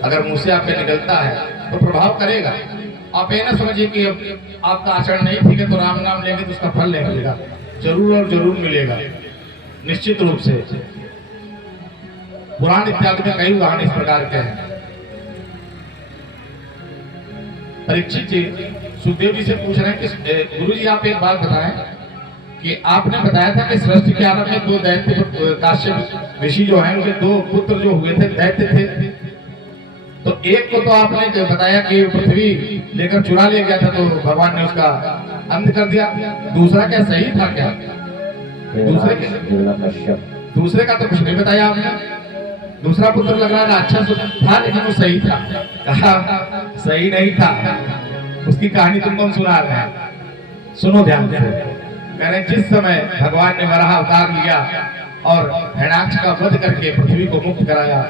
अगर मुंह से आपके निकलता है तो प्रभाव करेगा। आप ये ना समझिए कि आपका आचरण नहीं ठीक है तो राम नाम लेंगे तो उसका फल नहीं मिलेगा, जरूर और जरूर मिलेगा, निश्चित रूप से। पुराण इत्यादि में कई उदाहरण इस प्रकार के हैं। परीक्षित जी सुखदेव जी से पूछ रहे हैं कि गुरु जी आप एक बात बताएं कि आपने बताया था कि सृष्टि के आरंभ में दो दैत्य काश्यप ऋषि जो हैं उनके दो पुत्र जो हुए थे दैत्य थे, तो एक को तो आपने बताया कि पृथ्वी लेकर चुरा ले गया था तो भगवान ने उसका अंत कर दिया, दूसरा क्या सही था क्या? दूसरे का तो कुछ नहीं बताया आपने। दूसरा पुत्र लग रहा था अच्छा था लेकिन वो सही था, कहा सही नहीं था, उसकी कहानी तुमको हम सुना रहे हैं, सुनो ध्यान से। मैंने जिस समय भगवान ने वराह अवतार लिया और हिरण्याक्ष का वध करके पृथ्वी को मुक्त कराया,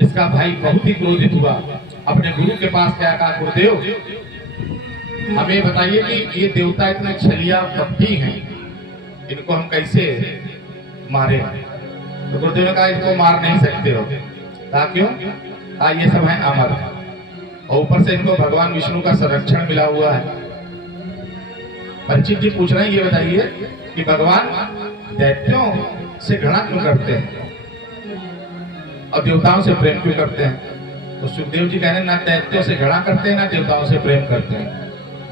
इसका भाई बहुत ही क्रोधित हुआ, अपने गुरु के पास क्या कहा, गुरुदेव हमें बताइए कि ये देवता इतने छलिया कपटी हैं, इनको हम कैसे मारे? तो गुरुदेव ने कहा इनको मार नहीं सकते हो। कहा क्यों? कहा ये सब है अमर और ऊपर से इनको भगवान विष्णु का संरक्षण मिला हुआ है। परीक्षित जी पूछ रहे हैं ये बताइए कि भगवान दैत्यों से घृणा क्यों करते हैं और देवताओं से प्रेम क्यों करते हैं? तो सुखदेव जी कह रहे हैं ना दैत्यों से घृणा करते हैं ना देवताओं से प्रेम करते हैं।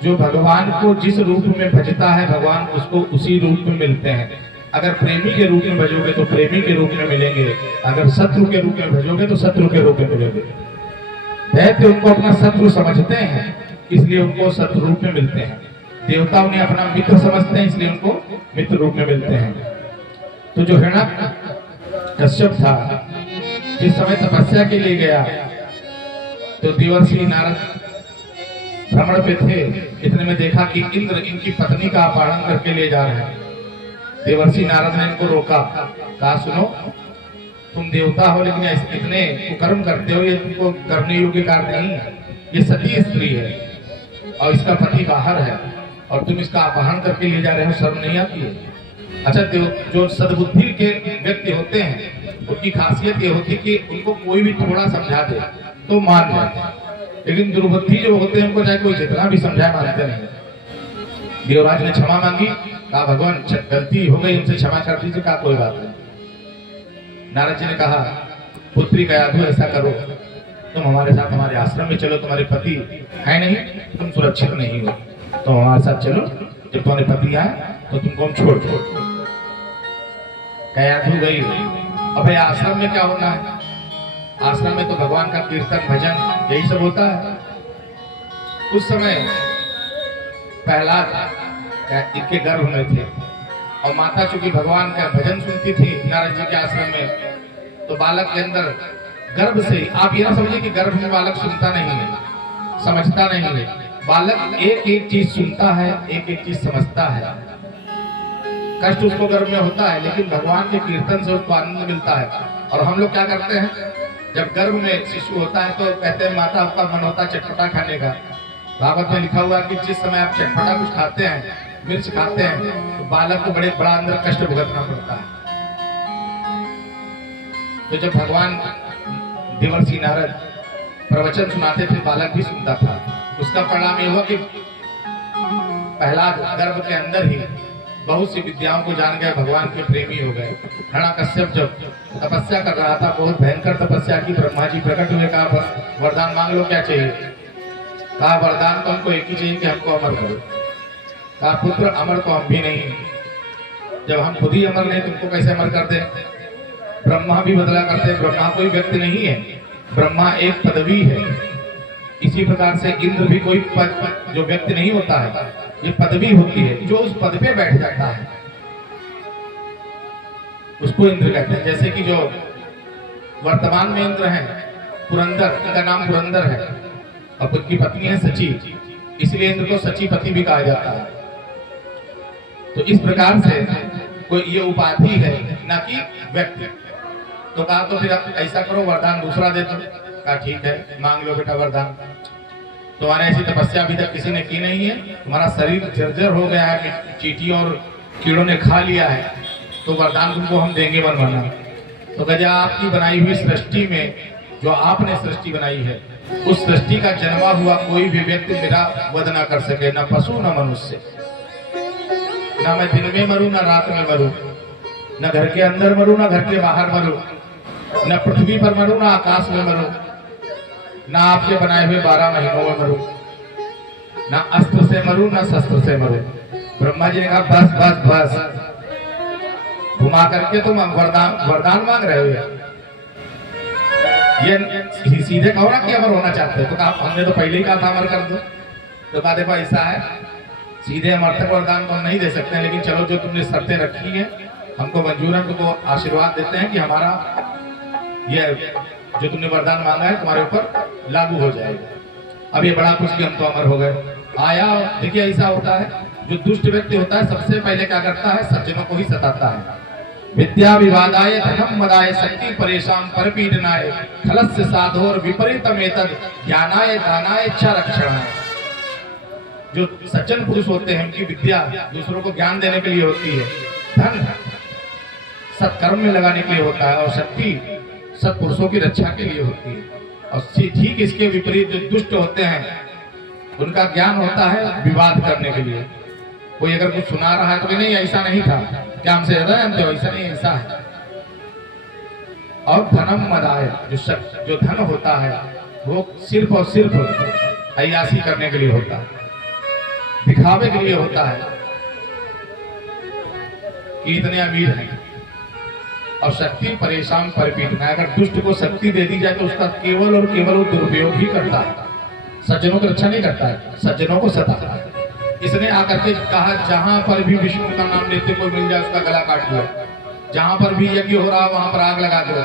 जो भगवान को जिस रूप में भजता है भगवान उसको उसी रूप में मिलते हैं। अगर प्रेमी के रूप में भजोगे तो प्रेमी के रूप में मिलेंगे, अगर शत्रु के रूप में भजोगे तो शत्रु के रूप में मिलेंगे। दैत्य उनको अपना शत्रु समझते हैं इसलिए उनको शत्रु रूप में मिलते हैं, देवता उन्हें अपना मित्र समझते हैं इसलिए उनको मित्र रूप में मिलते हैं। तो जो हिरण्यकश्यप था जिस समय तपस्या के लिए गया तो देवर्षि नारद भ्रमण पे थे, इतने में देखा कि इंद्र इनकी पत्नी का अपहरण करके ले जा रहे हैं। देवर्षि नारद ने इनको रोका, कहा सुनो तुम देवता हो लेकिन इतने कुकर्म करते हो, ये तुमको करने योग्य कार्य नहीं है, ये सती स्त्री है और इसका पति बाहर है और तुम इसका अपहरण करके ले जा रहे हो, शर्म नहीं आती है? अच्छा जो सद्बुद्धि के व्यक्ति होते हैं उनकी खासियत ये होती है कि उनको कोई भी थोड़ा समझा दे तो मान जाते, लेकिन दुर्बुद्धि जो होते हैं उनको चाहे कोई जितना भी समझाए मानते नहीं। देवराज ने क्षमा मांगी, कहा भगवान गलती हो गई उनसे क्षमा कर दीजिए। कहा कोई बात नहीं। नारद जी ने कहा पुत्री कयाधु ऐसा करो तुम हमारे साथ हमारे आश्रम में चलो, तुम्हारे पति है नहीं, तुम सुरक्षित नहीं हो, तो हमारे साथ चलो, जब तुम्हारे पति आए तो तुमको हम छोड़ दो। कयाधु गई। अब आश्रम में क्या होना है? आश्रम में तो भगवान का कीर्तन भजन यही सब होता है। उस समय प्रहलाद इनके गर्भ में थे और माता चूंकि भगवान का भजन सुनती थी नारद जी के आश्रम में, तो बालक के अंदर गर्भ से, आप ये ना समझिए कि गर्भ में बालक सुनता नहीं है, समझता नहीं है, बालक एक एक चीज सुनता है, एक एक चीज समझता है। कष्ट उसको गर्भ में होता है लेकिन भगवान के कीर्तन से उसको आनंद मिलता है। और हम लोग क्या करते हैं, जब गर्भ में शिशु होता है तो कहते हैं माता आपका मन होता है चटपटा खाने का। भागवत में लिखा हुआ है कि जिस समय आप चटपटा कुछ खाते हैं, मिर्च खाते हैं, तो बालक को बड़ा अंदर कष्ट भुगतना पड़ता है। तो जब भगवान देवर्षि नारद प्रवचन सुनाते थे बालक भी सुनता था, उसका परिणाम ये हुआ कि प्रहलाद गर्भ के अंदर ही बहुत सी विद्याओं को जान गए, भगवान के प्रेमी हो गए। हिरण्यकश्यप जब तपस्या कर रहा था, बहुत भयंकर तपस्या की, ब्रह्मा जी प्रकट हुए, कहा वरदान मांग लो क्या चाहिए? कहा वरदान तो हमको एक ही चाहिए कि हमको अमर करो। कहा पुत्र अमर तो हम भी नहीं, जब हम खुद ही अमर नहीं तुमको कैसे अमर कर दे? ब्रह्मा भी बदला करते, ब्रह्मा कोई व्यक्ति नहीं है, ब्रह्मा एक पदवी है। इसी प्रकार से इंद्र भी कोई पद जो व्यक्ति नहीं होता है, ये पदवी होती है, जो उस पद पे बैठ जाता है उसको इंद्र कहते हैं। जैसे कि जो वर्तमान में इंद्र हैं पुरंदर, इनका नाम पुरंदर है और उनकी पत्नी है सची, इसलिए इंद्र को सचीपति भी कहा जाता है। तो इस प्रकार से कोई ये उपाधि है ना कि व्यक्ति। तो कहा तो फिर आप ऐसा करो वरदान दूसरा दे दो। कहा ठीक है मांग लो बेटा वरदान, तुम्हारे ऐसी तपस्या अभी तक किसी ने की नहीं है, तुम्हारा शरीर जर्जर हो गया है, चींटियों और कीड़ों ने खा लिया है, तो वरदान तुमको हम देंगे वन मरना। तो गजा आपकी बनाई हुई सृष्टि में जो आपने सृष्टि बनाई है, उस सृष्टि का जन्मा हुआ कोई भी व्यक्ति मेरा वध ना कर सके, न पशु न मनुष्य। ना मैं दिन में मरूं, ना रात में मरूं, न घर के अंदर मरूं, ना घर के बाहर मरूं, न पृथ्वी पर मरूं, ना आकाश में मरूं, ना आपके बनाए हुए 12 महीनों में मरूं, ना अस्त्र से मरूं, ना शस्त्र से मरूं। ब्रह्मा जी ने कहा बस बस बस, घुमा करके तुम वरदान मांग रहे हो। ये सीधे कहो ना कि अमर होना चाहते हो, तो कहा हमने तो पहले ही कहा था अमर कर दो। तो कहा देखो ऐसा है, सीधे अमर तक वरदान तो हम नहीं दे सकते, लेकिन चलो जो तुमने शर्तें रखी हैं हमको मंजूर है, तो आशीर्वाद देते हैं कि हमारा ये जो तुमने वरदान मांगा है तुम्हारे ऊपर लागू हो जाएगा। अब ये बड़ा कुछ कि हम तो अमर हो गए। आया, देखिए ऐसा होता है, जो दुष्ट व्यक्ति होता है सबसे पहले क्या करता है, सज्जनों को ही सताता है। विद्या विवादाय धनम मदाय शक्ति परेशान परपीडनाय खलस्य साधोर विपरीतमेतद ज्ञानाय दानाय च रक्षणाय। जो सज्जन पुरुष होते हैं उनकी विद्या दूसरों को ज्ञान देने के लिए होती है, धन सत्कर्म में लगाने के लिए होता है, और शक्ति सत्पुरुषों की रक्षा के लिए होती है। और ठीक इसके विपरीत जो दुष्ट होते हैं उनका ज्ञान होता है विवाद करने के लिए। कोई अगर कुछ सुना रहा है तो नहीं ऐसा नहीं था, क्या हमसे ज्यादा जानते हो, ऐसा नहीं ऐसा है। और धनम मदाय, जो धन होता है वो सिर्फ और सिर्फ अय्यासी करने के लिए होता है, दिखावे के लिए होता है कि इतने अमीर हैं। और शक्ति परेशान परिपीड़ना, अगर दुष्ट को शक्ति दे दी जाए तो उसका केवल और केवल वो दुरुपयोग ही करता है, सज्जनों की रक्षा नहीं करता है, सज्जनों को सताता है। इसने आकर के कहा जहां पर भी विष्णु का नाम लेते कोई मिल जाए उसका गला काट दो, जहां पर भी यज्ञ हो रहा वहां पर आग लगा दो।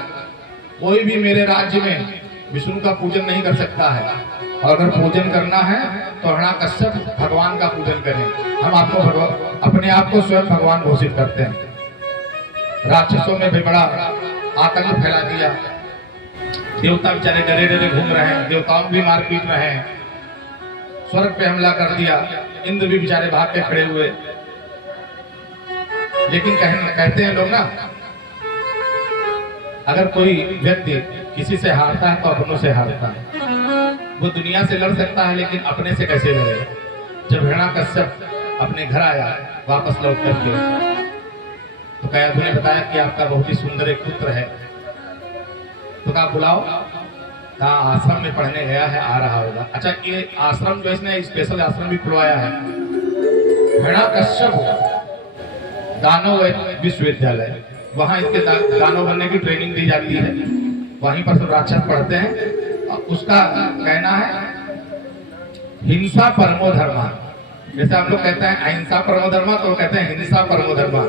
कोई भी मेरे राज्य में विष्णु का पूजन नहीं कर सकता है, और अगर पूजन करना है तो हिरण्यकश्यप भगवान का पूजन करें। हम आपको भगवान, अपने आप को स्वयं भगवान घोषित करते हैं। राक्षसों में भी बड़ा आतंक फैला दिया, देवता बेचारे डरे डरे घूम रहे हैं, देवताओं भी मार पीट रहे हैं, स्वर्ग पे हमला कर दिया, इंद्र भी बेचारे भाग के खड़े हुए। लेकिन कहते हैं लोग ना, अगर कोई व्यक्ति किसी से हारता है तो अपनों से हारता है। वो दुनिया से लड़ सकता है लेकिन अपने से कैसे लड़े। जब हिरण्यकश्यप अपने घर आया वापस लौट करके, तो कयाधु ने बताया कि आपका बहुत ही सुंदर एक पुत्र है। तो कहा बुलाओ, कहा आश्रम में पढ़ने गया है, आ रहा होगा। अच्छा, ये आश्रम जो इसने स्पेशल आश्रम भी खुलवाया है, हिरण्यकश्यप दानव विश्वविद्यालय, वहां इसके दानव बनने की ट्रेनिंग दी जाती है, वहीं पर सब राक्षस पढ़ते हैं। और उसका कहना है हिंसा परमो धर्मा। जैसे हम लोग कहते हैं अहिंसा परमो धर्मा, तो वो कहते हैं हिंसा परमो धर्मा,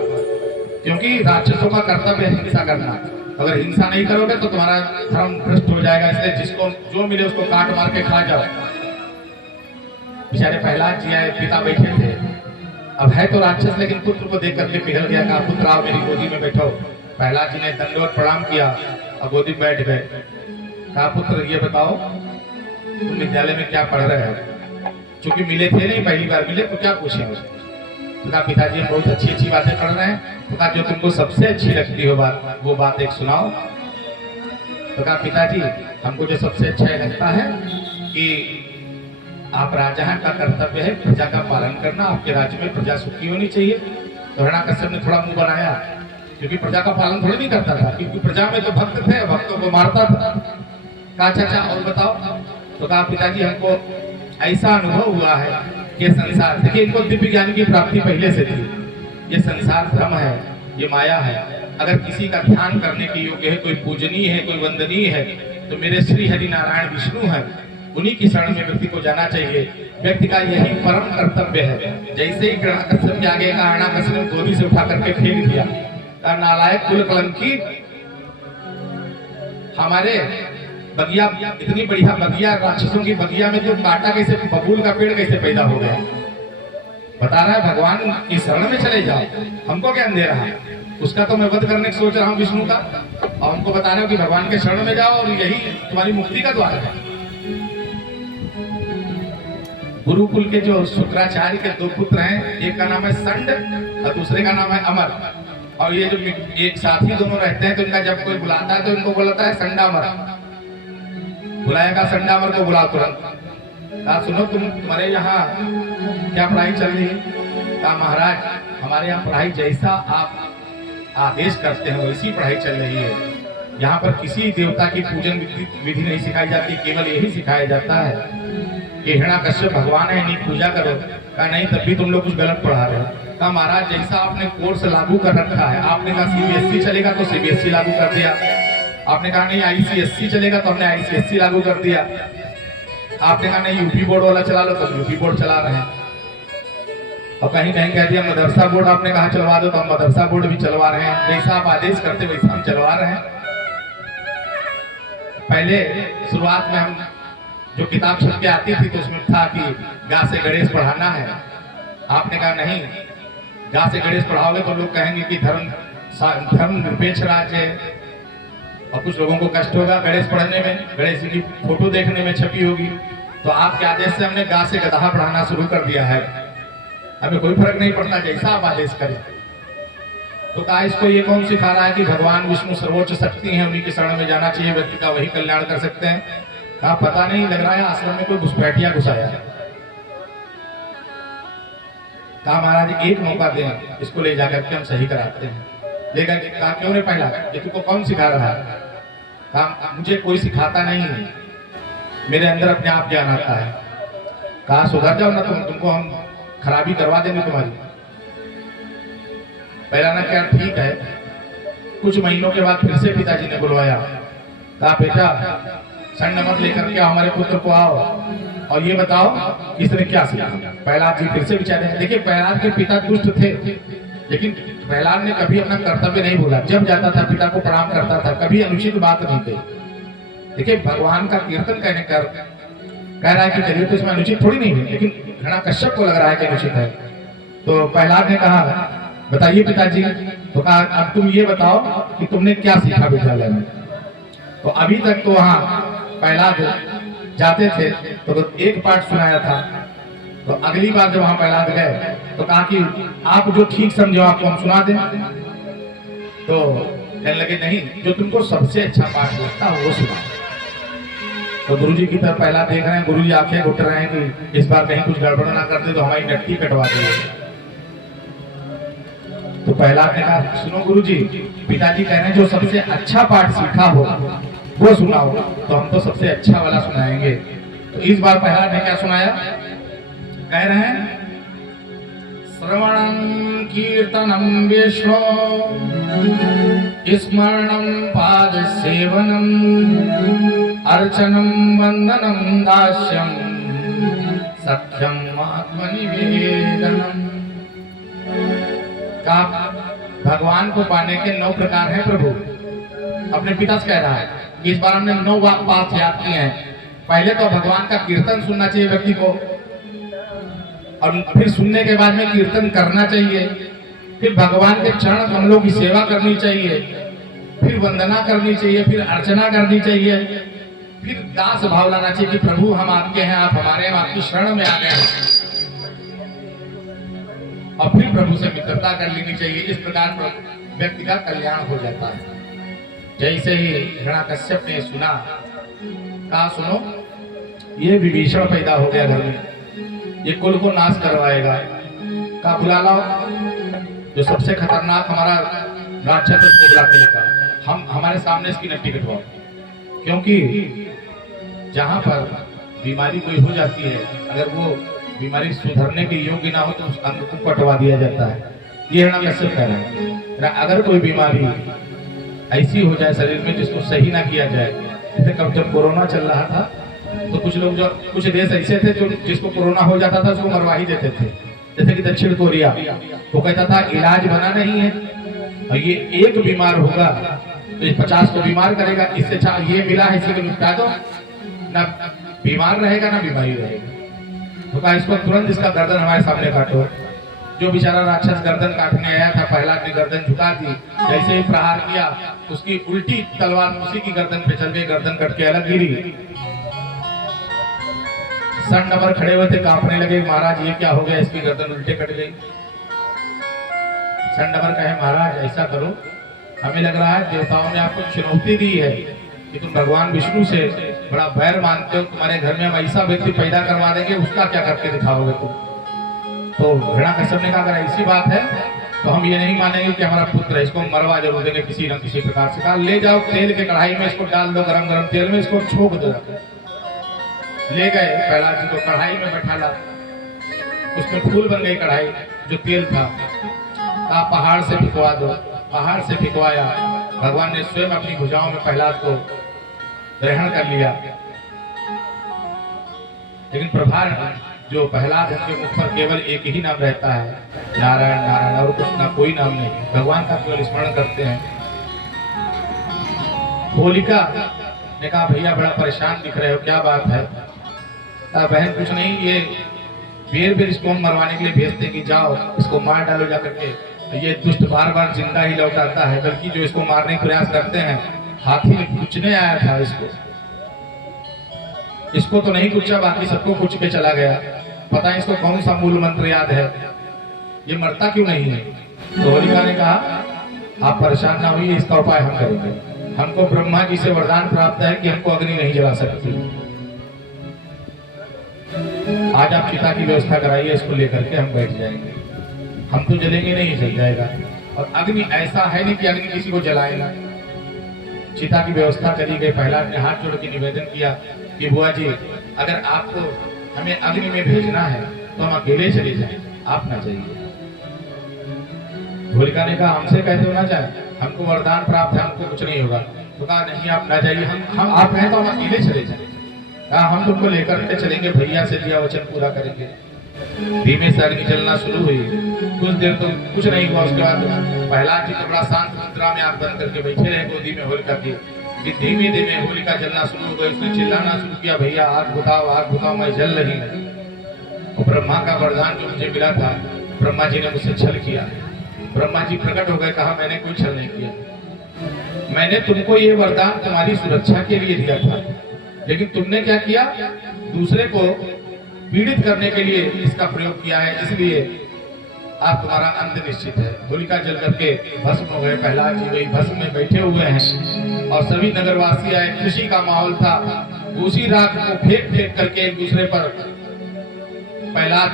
क्योंकि राक्षसों का कर्तव्य है हिंसा करना। अगर हिंसा नहीं करोगे तो तुम्हारा धर्म भ्रष्ट हो जाएगा, इसलिए जिसको जो मिले उसको काट मार के खा जाओ। बेचारे प्रहलाद जी आए, पिता बैठे थे, अब है तो राक्षस लेकिन पुत्र को देख करके पिघल गया, कहा पुत्र आओ मेरी गोदी में बैठो। प्रहलाद जी ने दंडवत प्रणाम किया और गोदी में बैठ गए। कहा पुत्र ये बताओ तुम विद्यालय में क्या पढ़ रहे हो, चूंकि मिले थे नहीं, पहली बार मिले, तो क्या पूछे उसको। तो कहा पिताजी हम बहुत अच्छी अच्छी बातें पढ़ रहे हैं। तो कहा जो तुमको सबसे अच्छी लगती हो बात, वो बात एक सुनाओ। तो कहा पिताजी हमको जो सबसे अच्छा लगता है कि आप राजा हैं, का कर्तव्य है प्रजा का पालन करना, आपके राज्य में प्रजा सुखी होनी चाहिए। तो हिरण्यकश्यप ने थोड़ा मुंह बनाया, क्योंकि प्रजा का पालन थोड़ी नहीं करता था, क्योंकि प्रजा में तो भक्त थे, भक्तों को मारता था। कहा चाचा और बताओ। तो कहा पिताजी हमको ऐसा अनुभव हुआ है कि संसार, देखिए इनको दिव्य ज्ञान की प्राप्ति पहले से थी, ये संसार भ्रम है, ये माया है। अगर किसी का ध्यान करने के योग्य है, कोई पूजनीय है, कोई वंदनीय है, तो मेरे श्री हरि नारायण विष्णु है, उन्हीं की शरण में व्यक्ति को जाना चाहिए। व्यक्ति का यही परम कर्तव्य है। जैसे ही हिरण्यकश्यप के आगे का हिरण्यकश्यप ने गोदी से उठा करके फेंक दिया, का नालायक कुल कलंकी, हमारे बगिया, इतनी बढ़िया बगिया, राक्षसों की बगिया में जो काटा कैसे, बबूल का पेड़ कैसे पैदा हो गया। बता रहा है भगवान की शरण में चले जाओ, हमको क्या दे रहा है, उसका तो मैं वध करने की सोच रहा हूँ विष्णु का, और हमको बता रहे हो कि भगवान के शरण में जाओ और यही तुम्हारी मुक्ति का द्वार है। गुरुकुल के जो शुक्राचार्य के 2 पुत्र हैं, एक का नाम है संड और दूसरे का नाम है अमर। और ये जो एक साथी दोनों रहते हैं, तो इनका जब कोई बुलाता है तो इनको बोलता है संडामर। बुलाएगा संडामर को, बुलाओ तुरंत। कहा सुनो तुम्हारे यहाँ क्या पढ़ाई चल रही है? कहा महाराज हमारे यहाँ पढ़ाई जैसा आप आदेश करते हैं वैसी पढ़ाई चल रही है। यहाँ पर किसी देवता की पूजन विधि नहीं सिखाई जाती, केवल यही सिखाया जाता है कि हिरण्यकश्यप भगवान है, इनकी पूजा करो। कहा नहीं, तब भी तुम लोग कुछ गलत पढ़ा रहे हो। कहा महाराज जैसा आपने कोर्स लागू कर रखा है, आपने कहा CBSE चलेगा तो CBSE लागू कर दिया, आपने कहा नहीं ICSE चलेगा तो हमने ICSE लागू कर दिया, आपने कहा नहीं यूपी बोर्ड वाला चला लो तो यूपी बोर्ड चला रहे हैं, और कहीं कहीं कह दिया मदरसा बोर्ड आपने कहा चलवा दो तो हम मदरसा बोर्ड भी चलवा रहे हैं। जैसा आप आदेश करते वैसा हम चलवा रहे हैं। पहले शुरुआत में हम जो किताब छप के आती थी तो उसमें था कि गा से गणेश पढ़ाना है। आपने कहा नहीं, गा से गणेश पढ़ाओगे तो लोग कहेंगे कि धर्म निरपेक्ष राज्य है, और कुछ लोगों को कष्ट होगा गणेश पढ़ने में, गणेश जी की फोटो देखने में छपी होगी। तो आपके आदेश से हमने गा से गधा पढ़ाना शुरू कर दिया है, हमें कोई फर्क नहीं पड़ता जैसा आप आदेश करें। तो कहा इसको ये कौन सिखा रहा है कि भगवान विष्णु सर्वोच्च शक्ति है, उन्हीं की शरण में जाना चाहिए, व्यक्ति का वही कल्याण कर सकते हैं। कहा पता नहीं, लग रहा है आश्रम में कोई घुसपैठिया घुसाया है। कहा महाराज एक मौका दें, इसको ले जाकर के हम सही कराते हैं। लेकर कहा क्यों नहीं पहला, ये तुमको कौन सिखा रहा है? कहा मुझे कोई सिखाता नहीं है, मेरे अंदर अपने आप ज्ञान आता है। कहा सुधर जाओ ना तुमको हम खराबी करवा देंगे तुम्हारी। पहला ना क्या ठीक है। कुछ महीनों के बाद फिर से पिताजी ने बुलवाया, कहा बेटा संडमत लेकर के हमारे पुत्र को आओ और ये बताओ इसने क्या सीखा। प्रहलाद जी फिर से विचारे। देखिए प्रहलाद के पिता दुष्ट थे, लेकिन प्रहलाद ने कभी अपना कर्तव्य नहीं भूला। जब जाता था पिता को प्रणाम करता था, कभी अनुचित बात नहीं कही। देखिए भगवान का कीर्तन कहने कर कह रहा है कि चलिए तो इसमें अनुचित थोड़ी नहीं है, लेकिन हिरण्यकश्यप को लग रहा है कि अनुचित है। तो प्रहलाद ने कहा बताइए पिताजी। तो कहा अब तुम ये बताओ कि तुमने क्या सीखा विद्यालय में। तो अभी तक तो वहाँ प्रहलाद जाते थे तो एक पाठ सुनाया था। तो अगली बार जब वहाँ प्रहलाद गए तो कहा कि आप जो ठीक समझो आपको हम सुना दें। तो कहने लगे नहीं, जो तुमको सबसे अच्छा पाठ लगता है वो सुना। तो गुरुजी की तरफ प्रहलाद देख रहे हैं, गुरुजी आंखें घुट रहे हैं कि इस बार कहीं कुछ गड़बड़ ना कर दे तो हमारी नट्टी कटवा देंगे। तो प्रहलाद ने कहा सुनो गुरुजी, पिताजी कह रहे हैं जो सबसे अच्छा पाठ सीखा हो वो सुनाओ। तो हम तो सबसे अच्छा वाला सुनाएंगे। तो इस बार प्रहलाद ने क्या सुनाया, कह रहे हैं श्रवणं कीर्तनं विष्णु स्मरणं पाद सेवनम अर्चनम वंदनम दास्यम सत्यम आत्मनिवेदनम। का भगवान को पाने के 9 प्रकार हैं प्रभु। अपने पिता से कह रहा है कि इस बार हमने 9 बात याद किए हैं। पहले तो भगवान का कीर्तन सुनना चाहिए व्यक्ति को, और फिर सुनने के बाद में कीर्तन करना चाहिए, फिर भगवान के चरण कमलों की सेवा करनी चाहिए, फिर वंदना करनी चाहिए, फिर अर्चना करनी चाहिए, फिर दास भाव लाना चाहिए कि प्रभु हम आपके हैं, आप हमारे हैं, आपकी शरण में आ गए हैं, और फिर प्रभु से मित्रता कर लेनी चाहिए। इस प्रकार व्यक्ति का कल्याण हो जाता है। जैसे ही हिरण्यकश्यप ने सुना, कहा सुनो ये विभीषण पैदा हो गया घर में, ये कुल को नाश करवाएगा। कहा बुला लाओ जो सबसे खतरनाक हमारा राक्षस उसको बुला के लेकर हम हमारे सामने इसकी नट्टी कटवाओ। क्योंकि जहां पर बीमारी कोई हो जाती है, अगर वो बीमारी सुधरने के योग्य ना हो तो उस अंग को कटवा दिया जाता है। ये हिरण्यकश्यप कह रहा है अगर कोई बीमारी ऐसी हो जाए शरीर में जिसको सही ना किया जाए, जैसे कब जब कोरोना चल रहा था तो कुछ देश ऐसे थे जो जिसको कोरोना हो जाता था उसको मरवा ही देते थे, जैसे कि दक्षिण कोरिया। वो कहता था इलाज बना नहीं है, और ये एक बीमार होगा तो ये 50 को बीमार करेगा, इससे अच्छा ये मिला है इसी को निपटा दो, ना बीमार रहेगा ना बीमारी रहेगी। तो कहा इसको तुरंत इसका गर्दन हमारे सामने काटो। जो बेचारा राक्षस गर्दन काटने आया था, प्रहलाद ने गर्दन झुका दी, जैसे ही प्रहार किया उसकी उल्टी तलवार उसी की गर्दन पे चल गई, गर्दन कट के अलग गिरी। संडमर खड़े हुए थे, कांपने लगे, महाराज ये क्या हो गया, इसकी गर्दन उल्टे कट गई। संडमर कहे महाराज ऐसा करो, हमें लग रहा है देवताओं ने आपको चुनौती दी है कि तुम भगवान विष्णु से बड़ा बैर मानते हो, तुम्हारे घर में हम ऐसा व्यक्ति पैदा करवा देंगे, उसका क्या करके दिखाओगे तुम। तो हिरण्यकश्यप ने कहा अगर ऐसी बात है तो हम ये नहीं मानेंगे कि हमारा पुत्र है, इसको मरवा जरूर देंगे किसी न किसी प्रकार से। कहा ले जाओ तेल के कढ़ाई में इसको डाल दो, गरम गरम तेल में इसको छोक दो। ले गए प्रहलाद जी को कढ़ाई में बैठाला, उसमें फूल बन गई कढ़ाई, जो तेल था। कहा पहाड़ से फिकवा दो, पहाड़ से फिकवाया। भगवान ने स्वयं अपनी भुजाओं में प्रहलाद को ग्रहण कर लिया। लेकिन प्रभार जो प्रहलाद उनके मुख पर केवल एक ही नाम रहता है, नारायण नारायण, और कुछ ना कोई नाम नहीं, भगवान का केवल स्मरण करते हैं। होलिका ने कहा भैया बड़ा परेशान दिख रहे हो, क्या बात है। कहा बहन कुछ नहीं, ये बेर इसको हम मरवाने के लिए भेजते हैं कि जाओ इसको मार डालो जा करके। ये दुष्ट बार बार जिंदा ही लौट आता है, बल्कि जो इसको मारने का प्रयास करते हैं, हाथी ने कुचने आया था इसको तो नहीं कुचा, बाकी सबको कुच के चला गया। पता है इसको कौन सा मूल मंत्र याद है, ये मरता क्यों नहीं है। तो होलिका ने कहा आप परेशान ना होइए, इसका उपाय हम करेंगे। हमको ब्रह्मा जी से वरदान प्राप्त है कि हमको अग्नि नहीं जला सकती। आज आप चिता की व्यवस्था कराइए, इसको लेकर के हम बैठ जाएंगे, हम तो जलेंगे नहीं, जल जाएगा। और अग्नि ऐसा है नहीं कि अग्नि किसी को जलाएगा। चिता की व्यवस्था करी गई। प्रहलाद ने हाथ जोड़ के निवेदन किया कि बुआ जी अगर आपको हमें अग्नि में भेजना है तो हम अकेले चले जाएं, आप ना जाइए। होलिका ने कहा हमसे कहते हो ना जाए, हमको वरदान प्राप्त है, हमको कुछ नहीं होगा। तो कहा नहीं आप ना जाइए, हम आप कहें तो हम अकेले चले जाएं। कहा हम तुमको लेकर के चलेंगे, भैया से दिया वचन पूरा करेंगे। धीमे से अग्नि जलना शुरू हुई। कुछ देर तो कुछ नहीं हुआ, उसके बाद प्रहलाद जी तो बड़ा शांत मुद्रा में आंख बंद करके बैठे रहे गोदी में होलिका की। धीमे धीमे होलिका जलना शुरू हो गई। उसने चिल्लाना शुरू किया भैया आग बुझाओ, मैं जल रही नहीं। ब्रह्मा का वरदान जो मुझे मिला था, ब्रह्मा जी ने मुझसे छल किया। ब्रह्मा जी प्रकट हो गए, कहा मैंने कोई छल नहीं किया, मैंने तुमको ये वरदान तुम्हारी सुरक्षा के लिए दिया था, लेकिन तुमने क्या किया, दूसरे को पीड़ित करने के लिए इसका प्रयोग किया है, इसलिए आप तुम्हारा अंत निश्चित है। होलिका जल करके भस्म हो गए। प्रहलाद जी वही भस्म में बैठे हुए हैं और सभी नगरवासी आए। खुशी का माहौल था। उसी रात को फेंक करके एक दूसरे पर प्रहलाद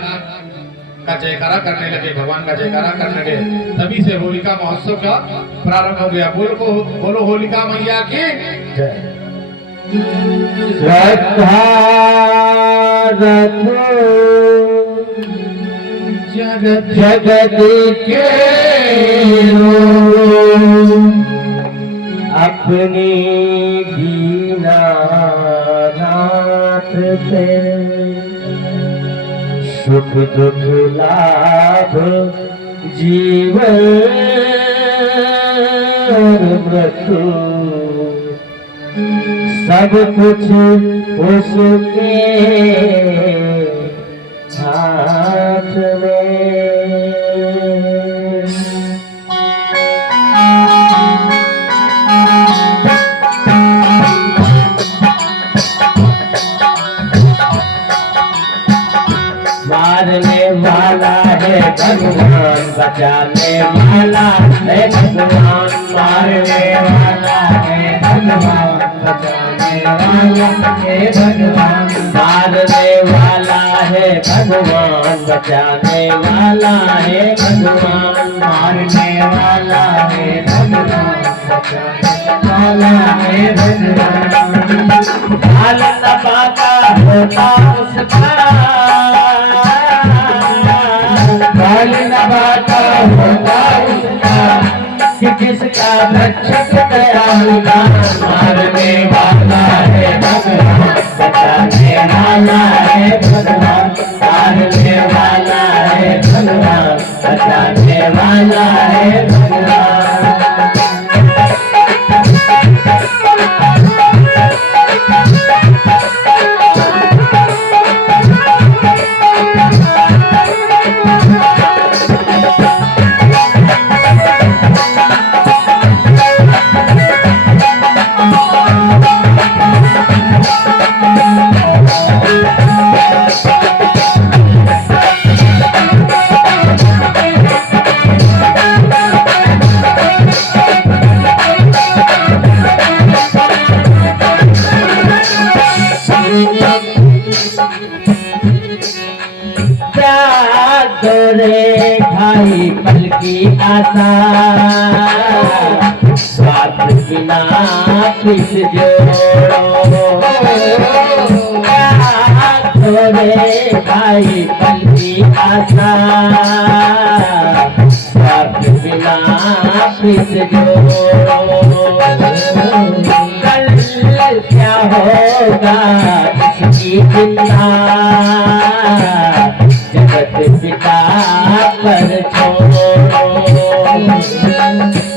का जयकारा करने लगे, भगवान का जयकारा करने लगे। तभी से होलिका महोत्सव का प्रारंभ हो गया। बोलो होलिका मैया की जय। जगत जगत के अपनी दीनानाथ पे सुख दुख लाभ जीवन मृत्यु सब कुछ उसके हाथ में। मारने वाला है भगवान, बचाने वाला है भगवान। मारने वाला है भगवान, बचाने वाला है भगवान। मारने वाला है भगवान, बचाने वाला है भगवान। मारने वाला है भगवान, बचाने वाला है भगवान। ढाल नपाता होता उसका, ढाल नपाता होता उसका, कि जिसका रक्षक दयालुता। मारने वाला है भगवान, बचाने वाला है भगवान। मारने वाला है भगवान, बचाने वाला है भगवान। तोरे भाई पल की आशा स्वार्थ बिना किस जोड़ो तोरे भाई पल की आशा स्वार्थ बिना किस जोड़ो कल क्या होगा इसकी चिंता जगत पिता पर छोड़ो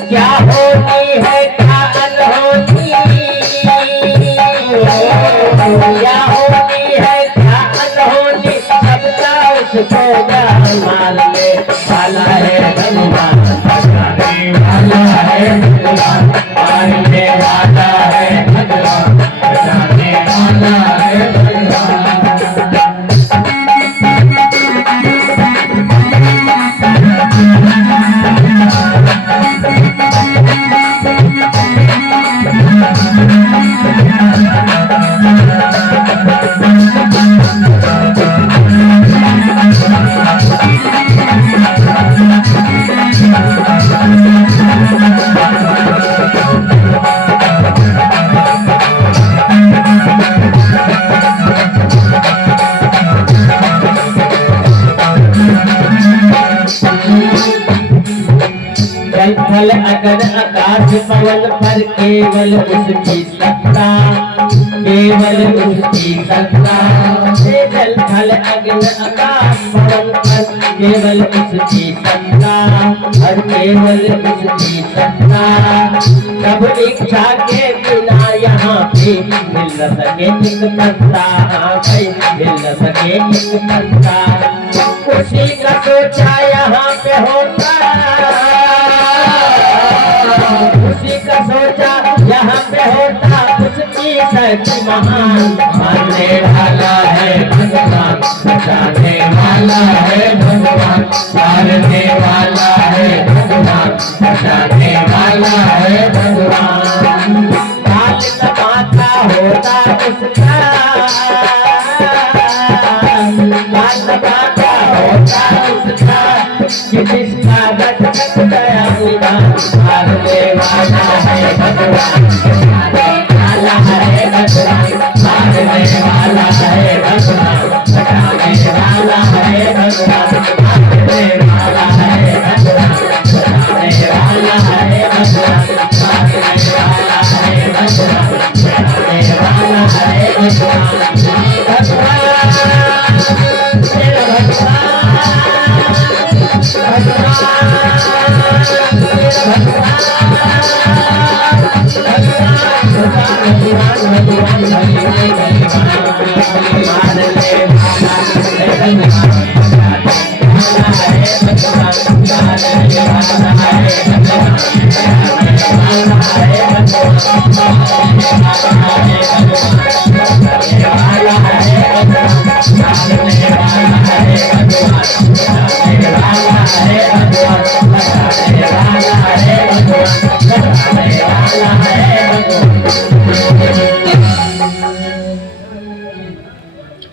क्या होनी है क्या अनहोनी क्या होनी है क्या अनहोनी सबका उसको मारने वाला है भगवान बचाने वाला है भगवान मारने वाला है भगवान बचाने वाला है भगवान फल अगर आकाश पवन पर केवल उसकी सत्ता केवल उसकी सत्ता जल फल अग्न आकाश पवन पर केवल उसकी सत्ता और केवल उसकी सत्ता सब इच्छा के बिना यहाँ पे मिल न सके एक पत्ता भाई मिल न सके एक पत्ता उसी का सोचा यहाँ पे होता उसी का सोचा यहाँ पे होता उसकी शक्ति महान मारने वाला है भगवान बचाने वाला है भगवान मारने वाला है भगवान बचाने वाला है भगवान काल तपाता होता उसका काल तपाता होता उसका कि जिसका गट गट गया मारने वाला है भगवान बचाने वाला है भगवान मारने वाला है भगवान बचाने वाला है भगवान मारने वाला है भगवान बचाने वाला है भगवान मारने वाला है भगवान बचाने वाला है भगवान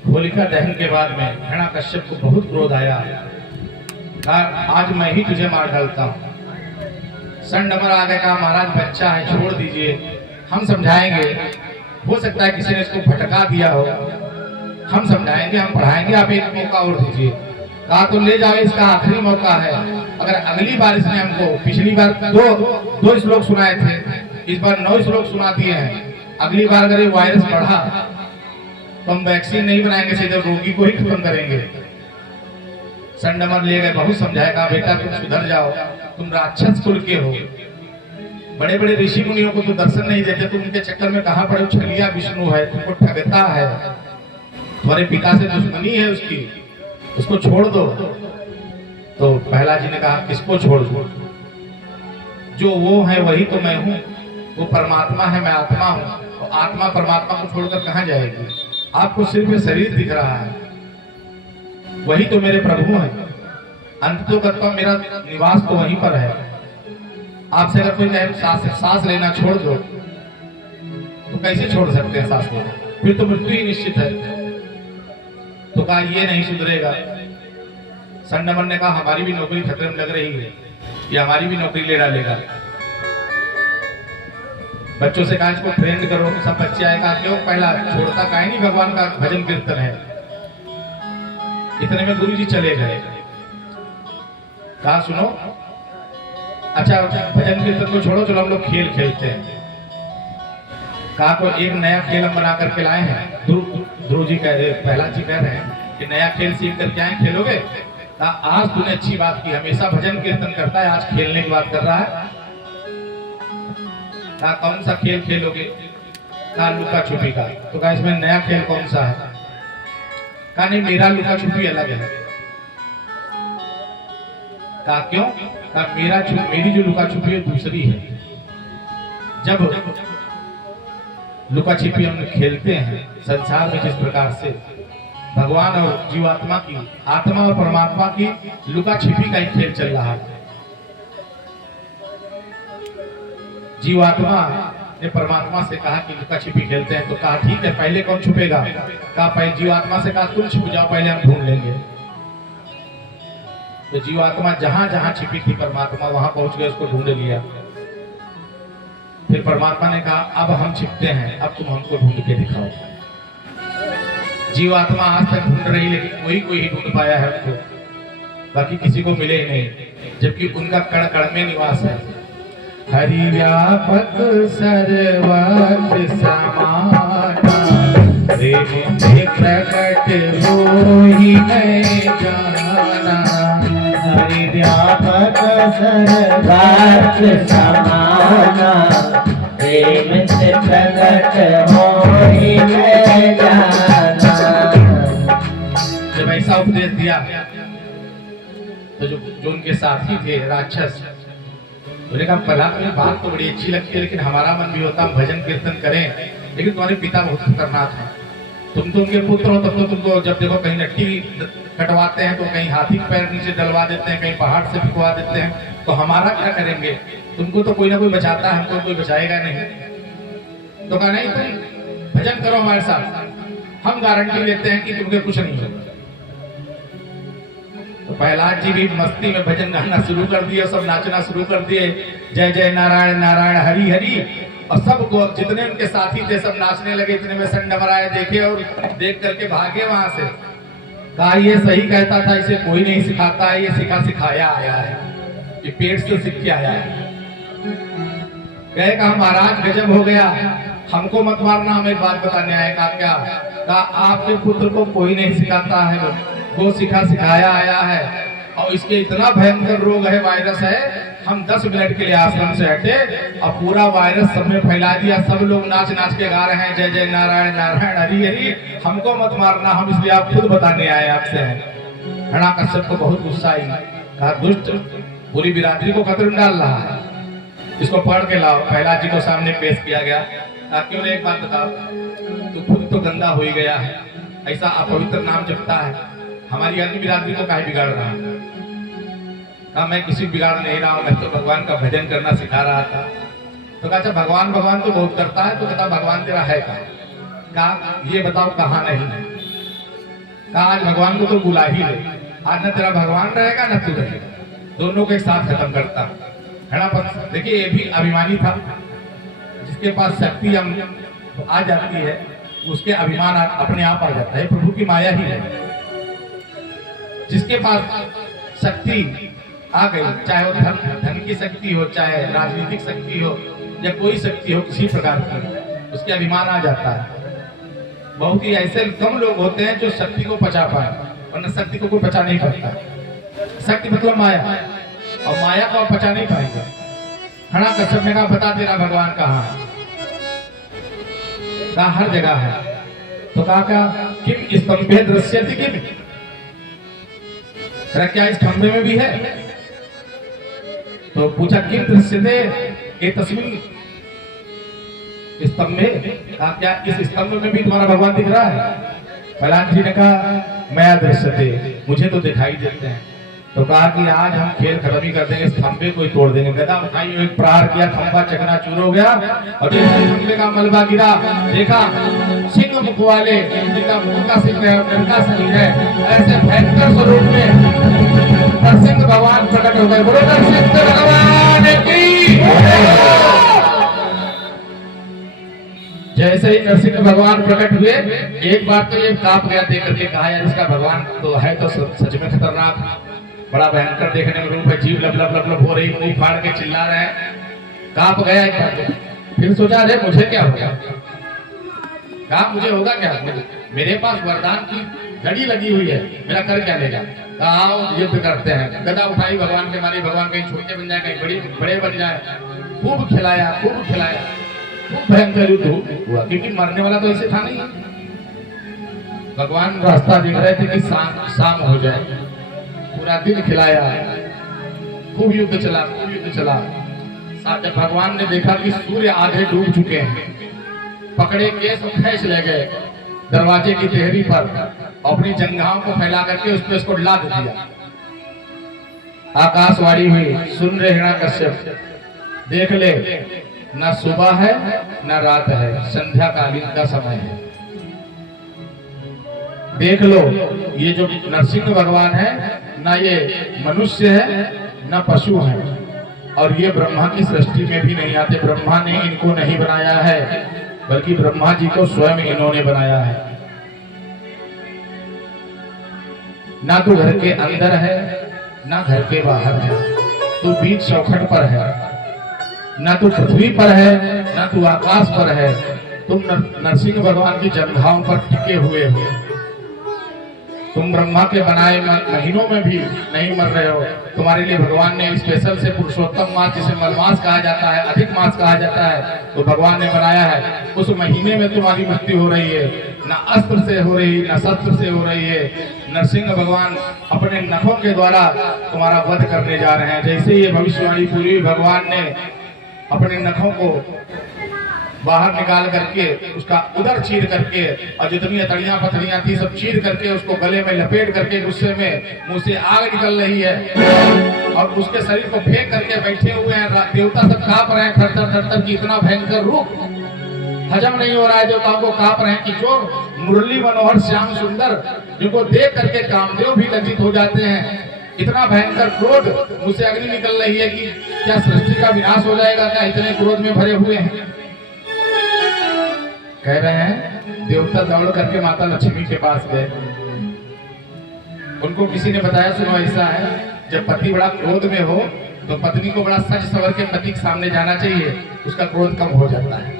होलिका दहन के बाद में हिरण्यकश्यप को बहुत क्रोध आया। कहा आज मैं ही तुझे मार डालता हूँ। संडमर आगे कहा महाराज बच्चा है छोड़ दीजिए, हम समझाएंगे। हो सकता है किसी ने इसको भटका दिया हो, हम समझाएंगे, हम पढ़ाएंगे, आप एक मौका और दीजिए। कहा तो ले जाओ, इसका आखिरी मौका है। अगर अगली बार इसने हमको, पिछली बार दो श्लोक सुनाए थे, इस बार 9 श्लोक सुना दिए हैं। अगली बार अगर ये वायरस बढ़ा तो हम वैक्सीन नहीं बनाएंगे, सीधे रोगी को ही खत्म करेंगे। संडमर ले गए, बहुत समझाएगा बेटा तुम सुधर जाओ, तुम राक्षस कुल के हो, बड़े बड़े ऋषि मुनियों को तो दर्शन नहीं देते, तुम उनके चक्कर में कहां पड़े। छलिया विष्णु है, तुमको ठगता है, तुम्हारे पिता से दुश्मनी है उसकी, उसको छोड़ दो। तो प्रहलाद जी ने कहा किसको छोड़ दो? जो वो है वही तो मैं हूँ, वो परमात्मा है, मैं आत्मा हूँ। तो आत्मा परमात्मा को छोड़कर कहाँ जाएगी? आपको सिर्फ शरीर दिख रहा है, वही तो मेरे प्रभु हैं। अंत तो करता मेरा निवास तो वहीं पर है। आपसे अगर कोई कहे सांस लेना छोड़ दो, तो कैसे छोड़ सकते हैं सांस लेना? फिर तो मृत्यु ही निश्चित है। तो कहा ये नहीं सुधरेगा, संडमन ने कहा हमारी भी नौकरी खतरे में लग रही है, ये हमारी भी नौकरी ले डालेगा। बच्चों से कहा इसको ट्रेंड करो, सब बच्चे आए, कहा क्यों, पहला छोड़ता काहे नहीं, भगवान का भजन कीर्तन है। इतने में गुरु जी चले गए। कहा सुनो, अच्छा भजन कीर्तन को छोड़ो, चलो हम लोग खेल खेलते हैं। कहा को एक नया खेल हम बना करके लाए हैं। ध्रुव जी कह रहे, प्रहलाद जी कह रहे हैं कि नया खेल सीख करके आए, खेलोगे? कहा आज तूने अच्छी बात की, हमेशा भजन कीर्तन करता है, आज खेलने की बात कर रहा है। कहा कौन सा खेल खेलोगे? कहा लुका छुपी का। तो कहा इसमें नया खेल कौन सा है? कहा नहीं, मेरा लुका छुपी अलग है। कहा क्यों? कहा मेरी जो लुका छुपी है दूसरी है। जब लुका छिपी हम खेलते हैं संसार में, जिस प्रकार से भगवान और जीवात्मा की, आत्मा और परमात्मा की लुका छिपी का ही खेल चल रहा है। जीवात्मा ने परमात्मा से कहा कि लुका छिपी खेलते हैं, तो कहा ठीक है, पहले कौन छुपेगा? कहा पहले जीवात्मा से कहा तुम छुप जाओ, पहले हम ढूंढ लेंगे। तो जीवात्मा जहां जहां छिपी थी परमात्मा वहां पहुंच गए, उसको ढूंढ लिया। फिर परमात्मा ने कहा अब हम छिपते हैं, अब तुम हमको ढूंढ के दिखाओ। जीवात्मा आज तक ढूंढ रही, लेकिन कोई ही ढूंढ पाया है उनको, बाकी किसी को मिले ही नहीं, जबकि उनका कण कण में निवास है। हरि व्यापक सर्वत्र समाना, प्रेम से प्रकट होई नहीं जाना। हरि व्यापक सर्वत्र समाना, प्रेम से प्रकट होई नहीं जाना। जब ऐसा उपदेश दिया तो जो उनके साथी थे राक्षस, उन्होंने कहा प्रहलाद मेरी बात तो बड़ी अच्छी लगती है, लेकिन हमारा मन भी होता हम भजन कीर्तन करें, लेकिन तुम्हारे पिता बहुत खतरनाक हैं। तुम तो उनके पुत्र हो, तब तो तुमको जब देखो कहीं नट्टी कटवाते हैं, तो कहीं हाथी के पैर नीचे डलवा देते हैं, कहीं पहाड़ से फिकवा देते हैं, तो हमारा क्या करेंगे? तुमको तो कोई ना कोई बचाता है, हमको कोई बचाएगा नहीं। तो कहा नहीं, तुम भजन करो हमारे साथ, हम गारंटी लेते हैं कि तुमको कुछ नहीं होगा। तो प्रहलाद जी भी मस्ती में भजन गाना शुरू कर दिए, सब नाचना शुरू कर दिए, जय जय नारायण नारायण हरि हरि। और सब जितने उनके साथी थे सब नाचने लगे। इतने में संडमराय देखे और देख करके भागे वहां से। कहा ये सही कहता था, इसे कोई नहीं सिखाता है, ये सिखा सिखाया आया है, ये पेट से सीख के आया है। कहे कहा महाराज गजब हो गया, हमको मत मारना, हम एक बात बताने आए। कहा क्या? कहा आपके पुत्र को कोई नहीं सिखाता है, वो सिखा सिखाया आया है, और इसके इतना भयंकर रोग है, वायरस है, हम 10 मिनट के लिए आश्रम से हटे और पूरा वायरस सब में फैला दिया। सब लोग नाच नाच के गा रहे हैं जय जय नारायण नारायण हरि हरि, हमको मत मारना, हम इसलिए आप खुद बताने आए आपसे हैं। हिरण्यकश्यप को बहुत गुस्सा आई। कहा दुष्ट, पूरी बिरादरी को खतरे में डाल रहा है, इसको पढ़ के लाओ। प्रहलाद जी को सामने पेश किया गया। क्यों? एक बात बताओ, तू खुद तो गंदा हो ही गया है, ऐसा अपवित्र नाम जपता है, हमारी अन्य बिरादरी को काहे बिगाड़ रहा है? कहा मैं किसी बिगाड़ नहीं रहा हूं, मैं तो भगवान का भजन करना सिखा रहा था। तो कहा अच्छा भगवान भगवान तो बहुत करता है, तो कहता भगवान तेरा है कहाँ? कहा ये बताओ कहाँ नहीं है? कहा आज भगवान को तो बुला ही ले, आज न तेरा भगवान रहेगा न तू रहेगा, दोनों के साथ खत्म करता है ना। देखिए ये भी अभिमानी था, जिसके पास शक्ति आ जाती है उसके अभिमान अपने आप आ जाता है, प्रभु की माया ही है। जिसके पास शक्ति आ गई, चाहे वो धन की शक्ति हो, चाहे राजनीतिक शक्ति हो, या कोई शक्ति हो किसी प्रकार की, उसके अभिमान आ जाता है। बहुत ही ऐसे कम लोग होते हैं जो शक्ति को पचा पाए, वरना शक्ति को कोई पचा नहीं पाता। शक्ति मतलब माया, और माया को पचा नहीं पाएगा। हिरण्यकश्यप ने कहा बता तेरा भगवान कहाँ है? कहा हर जगह है। तो कहा किम स्तंभे दृश्यति किम, क्या इस खंभे में भी है? तो पूछा किम दृश्यते ये तस्वीर स्तंभ में? कहा क्या इस स्तंभ में भी तुम्हारा भगवान दिख रहा है? प्रहलाद जी ने कहा मैं दृश्यते, मुझे तो दिखाई देते हैं। तो कहा कि आज हम खेल खत्म ही कर देंगे, इस खंबे को ही तोड़ देंगे। गदा उठाई, एक प्रहार किया, खंबा चकनाचूर हो गया और जैसे खंबे का मलबा गिरा, देखा सिंह मुख वाले, जिनका मुख का सिंह है, उनका सिंह है, ऐसे भयंकर स्वरूप में नरसिंह भगवान प्रकट हो गए। बोलो नरसिंह भगवान की। जैसे ही नरसिंह भगवान प्रकट हुए, एक बार तो ये कांप गया देख करके, कहा यार इसका भगवान तो है तो सच में खतरनाक, बड़ा भयंकर देखने में रूप है, जीभ लब लब लब लब हो रही, मुंह फाड़ के चिल्ला रहे हैं, कांप गया एक बार। फिर सोचा अरे मुझे क्या होगा, कहा मुझे होगा क्या, मेरे पास वरदान की घड़ी लगी हुई है, मेरा कर क्या लेगा। आओ युद्ध करते हैं। गदा उठाई, भगवान के मारे, भगवान कहीं छोटे बन जाए, कहीं बड़े बन जाए। खूब खिलाया, खूब खिलाया, खूब भयंकर युद्ध हुआ, क्योंकि मरने वाला तो ऐसे था नहीं। भगवान रास्ता देख रहे थे कि शाम हो जाए, पूरा दिन खिलाया, खूब युद्ध चला, खूब युद्ध चला। जब भगवान ने देखा कि सूर्य आधे डूब चुके हैं, पकड़े केस और खींच ले गए दरवाजे की देहरी पर, अपनी जंघाओं को फैला करके उस पर उसको लाद दिया। आकाशवाणी हुई, सुन रहे हिरण्यकश्यप, देख ले, ना सुबह है ना रात है, संध्या कालीन का समय है, देख लो। ये जो नरसिंह भगवान है, ना ये मनुष्य है ना पशु है, और ये ब्रह्मा की सृष्टि में भी नहीं आते। ब्रह्मा ने इनको नहीं बनाया है, बल्कि ब्रह्मा जी को स्वयं इन्होंने बनाया है। ना तो घर के अंदर है ना घर के बाहर है, तू बीच चौखट पर है, ना तू पृथ्वी पर है ना तू आकाश पर है, तुम नरसिंह भगवान की जंघाओं पर टिके हुए हो। तुम ब्रह्मा के बनाए महीनों में भी नहीं मर रहे हो। तुम्हारे लिए भगवान ने स्पेशल से पुरुषोत्तम मास, जिसे मलमास कहा जाता है, अधिक मास कहा जाता है, तो भगवान ने बनाया है। उस महीने में तुम्हारी मृत्यु हो रही है, ना अस्त्र से हो रही ना शस्त्र से हो रही है। नरसिंह भगवान अपने नखों के द्वारा तुम्हारा वध करने जा रहे हैं। जैसे ये भविष्यवाणी पूरी, भगवान ने अपने नखों को बाहर निकाल करके उसका उदर चीर करके, और जितनी अतड़ियां पथड़ियां थी सब चीर करके उसको गले में लपेट करके, गुस्से में मुंह से आग निकल रही है, और उसके शरीर को फेंक करके बैठे हुए हैं। देवता सब कांप रहे हैं, थर थर थर, की इतना भयंकर रूप हजम नहीं हो रहा है। देवताओं को कांप रहे हैं कि जो मुरली मनोहर श्याम सुंदर, जिनको देख करके कामदेव भी लज्जित हो जाते हैं। इतना भयंकर क्रोध, मुझसे अग्नि निकल रही है कि क्या सृष्टि का विनाश हो जाएगा क्या, इतने क्रोध में भरे हुए हैं। कह रहे हैं देवता दौड़ करके माता लक्ष्मी के पास गए। उनको किसी ने बताया, सुनो ऐसा है, जब पति बड़ा क्रोध में हो तो पत्नी को बड़ा सज सवर के पति के सामने जाना चाहिए, उसका क्रोध कम हो जाता है।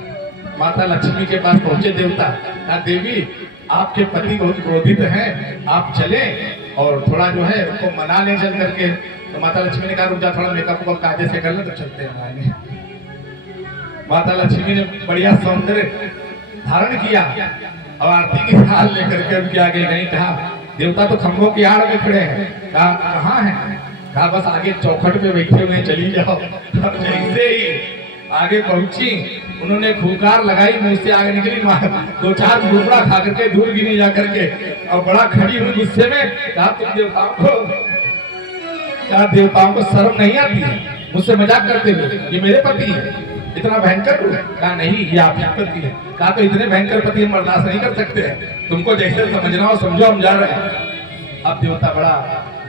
माता लक्ष्मी के पास पहुंचे देवता, कहा देवी आपके पति बहुत क्रोधित हैं, आप चले और थोड़ा जो है उनको मना लें चल करके। तो माता लक्ष्मी ने कहा रुक जा, थोड़ा मेकअप को कायदे से कर ले तो चलते हैं। माता लक्ष्मी ने बढ़िया सौंदर्य धारण किया और आरती की थाल लेकर के उनके आगे गई। कहा देवता तो खंभों की आड़ में खड़े हैं। कहा कहाँ हैं? कहा बस आगे चौखट पे बैठे हुए, चली जाओ। और जैसे ही आगे पहुंची, उन्होंने फूंकार लगाई, मुंह से आगे निकली, दो चार टुकड़ा खा करके दूर गिरी जा करके, और बड़ा खड़ी हुई गुस्से में। कहा तुम देवताओं को शर्म नहीं आती है मुझसे मजाक करते हुए, ये मेरे पति है, इतना भयंकर? कहा नहीं, ये आपकी पति है। कहा तो इतने भयंकर पति हम बर्दाश्त नहीं कर सकते हैं, तुमको जैसे समझना हो समझो, हम जा रहे हैं। अब देवता बड़ा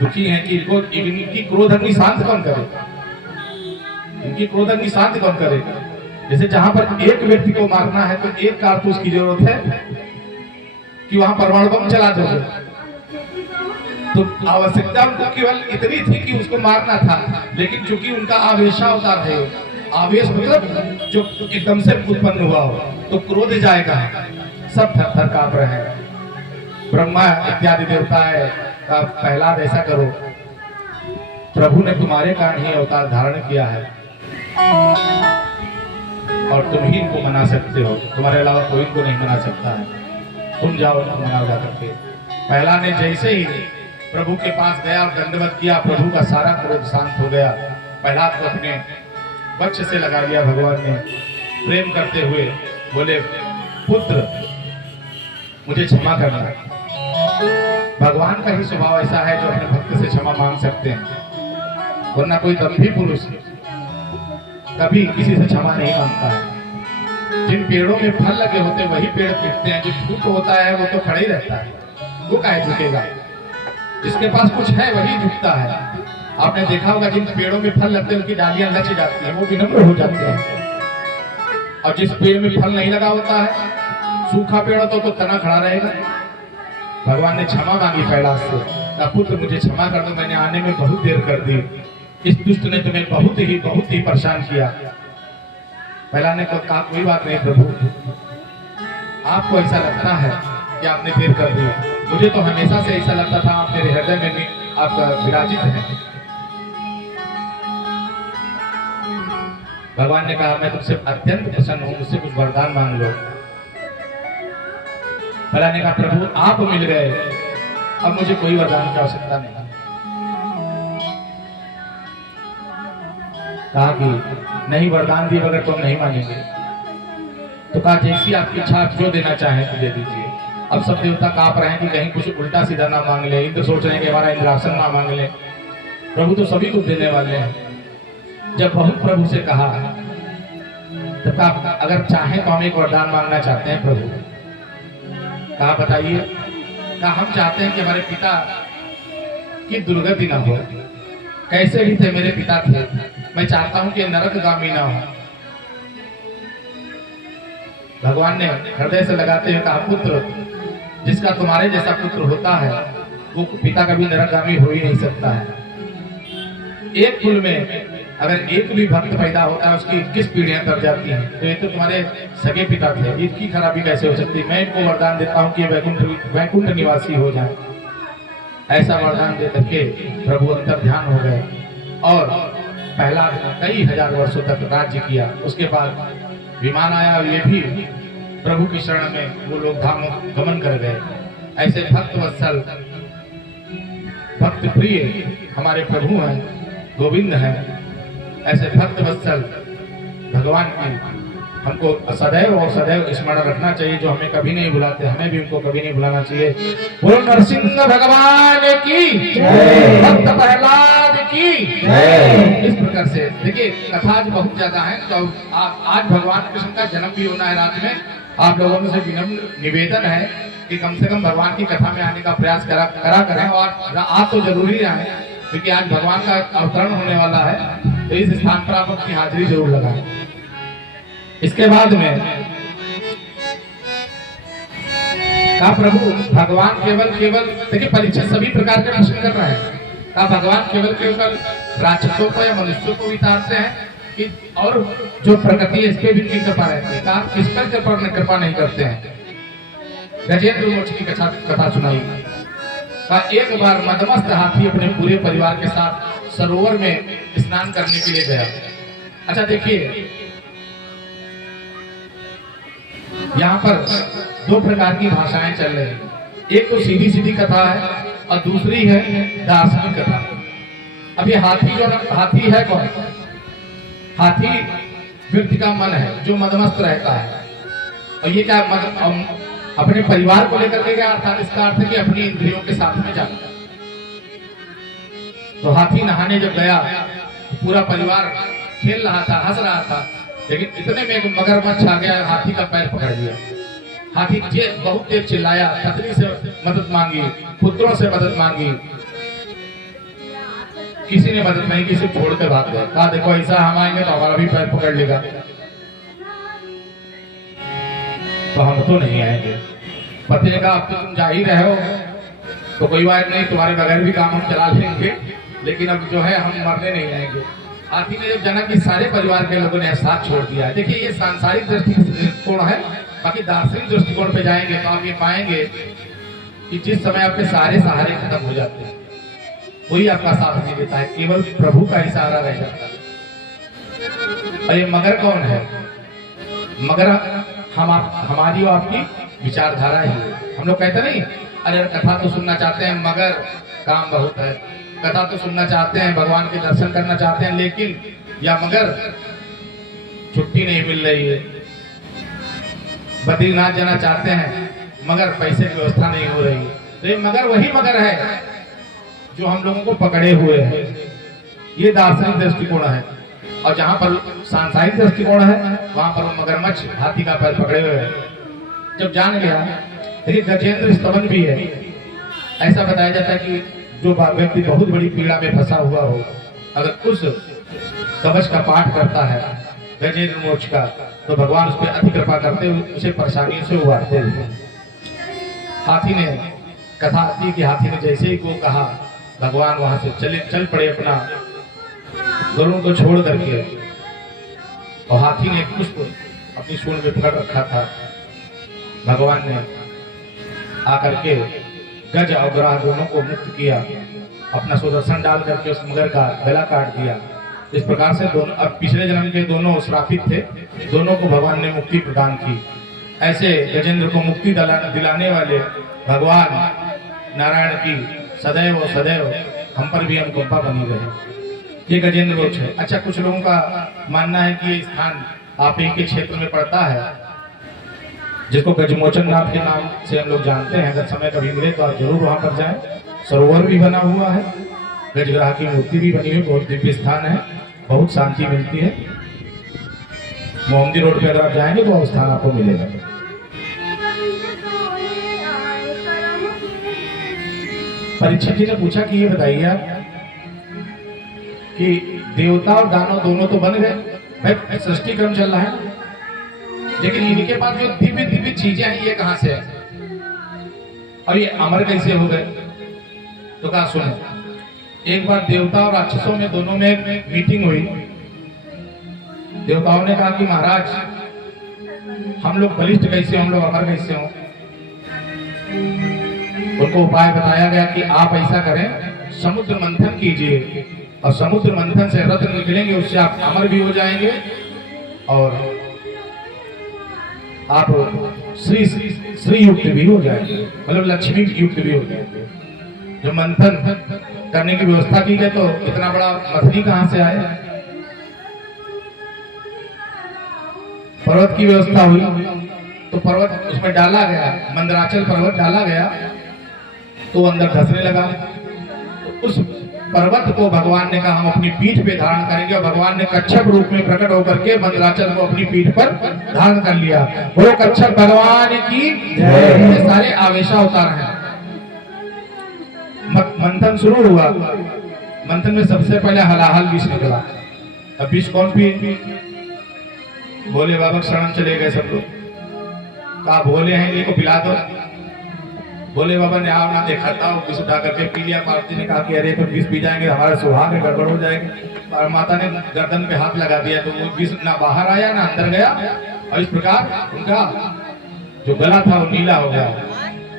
दुखी है कि इनकी क्रोध अग्नि शांत कौन करे, इनकी क्रोध अग्नि शांत कौन करे। जैसे जहां पर एक व्यक्ति को मारना है तो एक कारतूस की जरूरत है कि वहां परमाणु बम चला दोगे, तो आवश्यकता उनको केवल इतनी थी कि उसको मारना था। लेकिन चूंकि उनका आवेशावतार है, आवेश मतलब जो एकदम से उत्पन्न हुआ हो, तो क्रोध जाएगा, सब थर थर कांप रहे हैं। ब्रह्मा इत्यादि देवता है, प्रहलाद ऐसा करो, प्रभु ने तुम्हारे कारण ही अवतार धारण किया है और तुम ही इनको मना सकते हो, तुम्हारे अलावा कोई इनको नहीं मना सकता है, तुम जाओ इनको मनाओ जा करके। प्रहलाद ने जैसे ही प्रभु के पास गया और दंडवत किया, प्रभु का सारा क्रोध शांत हो गया। प्रहलाद को अपने वक्ष से लगा लिया भगवान ने, प्रेम करते हुए बोले पुत्र मुझे क्षमा करना। भगवान का ही स्वभाव ऐसा है जो अपने भक्त से क्षमा मांग सकते हैं, वरना कोई दम्भी पुरुष कभी किसी से क्षमा नहीं मांगता है। जिन पेड़ों में फल लगे होते हैं वही पेड़ टूटते हैं, जो फूट होता है वो तो खड़ा ही रहता है, वो काहे झुकेगा। जिसके पास कुछ है वही झुकता है। आपने देखा होगा जिन पेड़ों में फल लगते हैं उनकी डालियां लच जाती हैं, वो विनम्र हो जाते हैं। और जिस पेड़ में फल नहीं लगा होता है, सूखा पेड़ तो तना खड़ा रहेगा। भगवान ने क्षमा मांगी कैलाश से, कहा पुत्र मुझे क्षमा कर दो, मैंने आने में बहुत देर कर दी, इस दुष्ट ने तुम्हें बहुत ही परेशान किया। प्रहलाद ने कहा कोई बात नहीं प्रभु, आपको ऐसा लगता है कि आपने देर कर दी, मुझे तो हमेशा से ऐसा लगता था आप मेरे हृदय में भी आप विराजित हैं। भगवान ने कहा मैं तुमसे अत्यंत प्रसन्न हूं, मुझसे कुछ वरदान मांग लो। प्रहलाद ने कहा प्रभु आप मिल गए, अब मुझे कोई वरदान की आवश्यकता नहीं। कहा कि नहीं वरदान दिए बगैर तुम नहीं मानेंगे। तो कहा जैसी आपकी इच्छा आप जो देना चाहें तो दे दीजिए। अब सब देवता कांप रहे हैं कि कहीं कुछ उल्टा सीधा ना मांग ले, इंद्र सोच रहे हैं कि हमारा इंद्रासन ना मांग ले। प्रभु तो सभी को देने वाले हैं। जब बहुत प्रभु से कहा तब कहा अगर चाहें तो हम एक वरदान मांगना चाहते हैं प्रभु। कहा बताइए। कहा हम चाहते हैं कि हमारे पिता की दुर्गति ना हो, कैसे भी थे मेरे पिता थे, मैं चाहता हूं कि नरकगामी ना हो। भगवान ने हृदय से लगाते हुए कहा पुत्र जिसका तुम्हारे जैसा पुत्र होता है वो पिता कभी नरकगामी हो ही नहीं सकता है। एक कुल में अगर एक भी भक्त पैदा होता है उसकी 21 पीढ़ियां कर जाती हैं, तो ये तो तुम्हारे सगे पिता थे, इनकी खराबी कैसे हो सकती। मैं इनको वरदान देता हूं कि वैकुंठ निवासी हो जाए। ऐसा वरदान दे करके प्रभु अंतर ध्यान हो गए और प्रहलाद ने कई हजार वर्षों तक राज्य किया। उसके बाद विमान आया और ये भी प्रभु की शरण में वो लोग धाम गमन कर गए। ऐसे भक्त वत्सल भक्त प्रिय हमारे प्रभु हैं, गोविंद हैं। ऐसे भक्त वत्सल भगवान की हमको सदैव और सदैव स्मरण रखना चाहिए, जो हमें कभी नहीं भुलाते, हमें भी उनको कभी नहीं भुलाना चाहिए। बोलो नरसिंह भगवान की जय, भक्त प्रहलाद की जय। इस प्रकार से देखिए कथा आज बहुत ज्यादा है, तो आज भगवान कृष्ण का जन्म भी होना है रात में। आप लोगों में से विनम्र निवेदन है कि कम से कम भगवान की कथा में आने का प्रयास करा करें और आप तो जरूर ही आए, क्योंकि आज भगवान का अवतरण होने वाला है। तो इस स्थान पर आप अपनी हाजिरी जरूर लगाएं। इसके बाद में कहा प्रभु भगवान केवल देखिए परीक्षित सभी प्रकार के प्रश्न कर रहे हैं। कहा भगवान केवल राक्षसों को या मनुष्यों को वितारते हैं कि और जो प्रकृति है इस पे भी उनकी कृपा रहती है। कहा किस पर कृपा नहीं करते हैं। गजेंद्र मोक्ष की कथा सुनाई। कहा एक बार मदमस्त हाथी अपने पूरे परिवार के साथ सरोवर में स्नान करने के लिए गया। अच्छा देखिए यहाँ पर दो प्रकार की भाषाएं चल रही हैं। एक तो सीधी सीधी कथा है और दूसरी है दार्शनिक कथा। अब ये हाथी है कौन? हाथी व्यक्ति का मन है जो मदमस्त रहता है। और ये क्या अपने परिवार को लेकर के गया, अर्थात इसका अर्थ है कि अपनी इंद्रियों के साथ में जाना। तो हाथी नहाने जब गया तो पूरा परिवार खेल रहा था, हंस रहा था, लेकिन इतने में एक मगरमच्छ आ गया, हाथी का पैर पकड़ लिया। हाथी बहुत देर चिल्लाया, पत्नी से मदद मांगी, पुत्रों से मदद मांगी, किसी ने मदद नहीं की, सिर्फ छोड़ के भाग गया। कहा देखो ऐसा हम आएंगे तो हमारा भी पैर पकड़ लेगा, तो हम तो नहीं आएंगे। पति ने कहा अब तो तुम जा ही रहे हो तो कोई बात नहीं, तुम्हारे बगैर भी काम हम चला लेंगे, लेकिन अब जो है हम मरने नहीं आएंगे। हाथी ने जब जाना कि सारे परिवार के लोगों ने साथ छोड़ दिया। देखिए ये सांसारिक दृष्टिकोण है, बाकी दार्शनिक दृष्टिकोण पे जाएंगे तो आप ये पाएंगे कि जिस समय आपके सारे सहारे खत्म हो जाते हैं कोई आपका साथ नहीं देता है, केवल प्रभु का ही सहारा रह जाता है। और ये मगर कौन है? मगर हमारी और आपकी विचारधारा ही है। हम लोग कहते नहीं अरे कथा तो सुनना चाहते हैं मगर काम बहुत है, कथा तो सुनना चाहते हैं, भगवान के दर्शन करना चाहते हैं, लेकिन या मगर छुट्टी नहीं मिल रही है, बद्रीनाथ जाना चाहते हैं मगर पैसे की व्यवस्था नहीं हो रही है। तो ये मगर वही मगर है जो हम लोगों को पकड़े हुए है। ये दार्शनिक दृष्टिकोण है। और जहां पर सांसारिक दृष्टिकोण है वहां पर वो मगरमच्छ हाथी का पैर पकड़े हुए है। जब जान गया, लेकिन गजेंद्र स्तवन भी है। ऐसा बताया जाता है कि जो व्यक्ति बहुत बड़ी पीड़ा में फंसा हुआ हो, अगर उस कवच का पाठ करता है गजेंद्र मोक्ष का, तो भगवान उस पर अति कृपा करते हुए उसे परेशानियों से उबारते हुए। हाथी ने, कथा आती है कि हाथी ने जैसे ही को कहा, भगवान वहां से चल पड़े अपना गरुड़ को छोड़ करके। और हाथी ने एक पुष्प अपनी सूंड में पकड़ रखा था। भगवान ने आकर के गज और ग्राह दोनों को मुक्त किया, अपना सुदर्शन डाल करके उस मगर का गला काट दिया। इस प्रकार से दोनों, अब पिछले जन्म के दोनों श्रापित थे, दोनों को भगवान ने मुक्ति प्रदान की। ऐसे गजेंद्र को मुक्ति दिलाने वाले भगवान नारायण की सदैव सदैव हम पर भी अनुकंपा बनी रहे। ये गजेंद्र मोक्ष है। अच्छा, कुछ लोगों का मानना है कि ये स्थान आप ही के क्षेत्र में पड़ता है, जिसको गजमोचन नाथ के नाम से हम लोग जानते हैं। अगर समय कभी मिले तो आप जरूर वहां पर जाएं। सरोवर भी बना हुआ है, गजग्राह की मूर्ति भी बनी हुई, बहुत दिव्य स्थान है, बहुत शांति मिलती है। मोहम्मदी रोड पे अगर आप जाएंगे तो वो स्थान आपको मिलेगा। परीक्षित जी ने पूछा कि ये बताइए आप कि देवता और दानव दोनों तो बन गए, भाई सृष्टि क्रम चल रहा है, लेकिन इनके पास जो दिव्य दिव्य चीजें हैं ये कहां से है और ये अमर कैसे हो गए? तो कहा सुनो, एक बार देवता और राक्षसों में दोनों में एक मीटिंग हुई। देवताओं ने कहा कि महाराज हम लोग बलिष्ठ कैसे, हम लोग अमर कैसे हों? उनको उपाय बताया गया कि आप ऐसा करें, समुद्र मंथन कीजिए और समुद्र मंथन से रत्न निकलेंगे, उससे आप अमर भी हो जाएंगे और आप श्री युक्त भी हो जाएंगे, मतलब लक्ष्मी युक्त भी हो जाएंगे। जो मंथन करने की व्यवस्था की गई, तो इतना बड़ा मछली कहां से आए? पर्वत की व्यवस्था हुई तो पर्वत उसमें डाला गया, मंदराचल पर्वत डाला गया तो अंदर धंसने लगा। तो उस पर्वत को भगवान ने कहा हम अपनी पीठ पे धारण करेंगे, और भगवान ने कच्छप रूप में प्रकट होकर के मंदराचल को अपनी पीठ पर धारण कर लिया। वो कच्छप भगवान की जय। सारे आवेशावतार हैं। मंथन शुरू हुआ, मंथन में सबसे पहले हलाहल विष निकला। अब विष कौन पिए? भोले बाबा शरण चले गए सब लोग, कहा भोले हैं इनको पिला दो। भोले बाबा ने आओ ना देखा था, विष उठा करके पी लिया। पार्वती ने कहा कि अरे तो विष पी जाएंगे, हमारे सुहाग में गड़बड़ हो जाएगी। और माता ने गर्दन पे हाथ लगा दिया तो वो विष ना बाहर आया ना अंदर गया, और इस प्रकार उनका जो गला था वो नीला हो गया।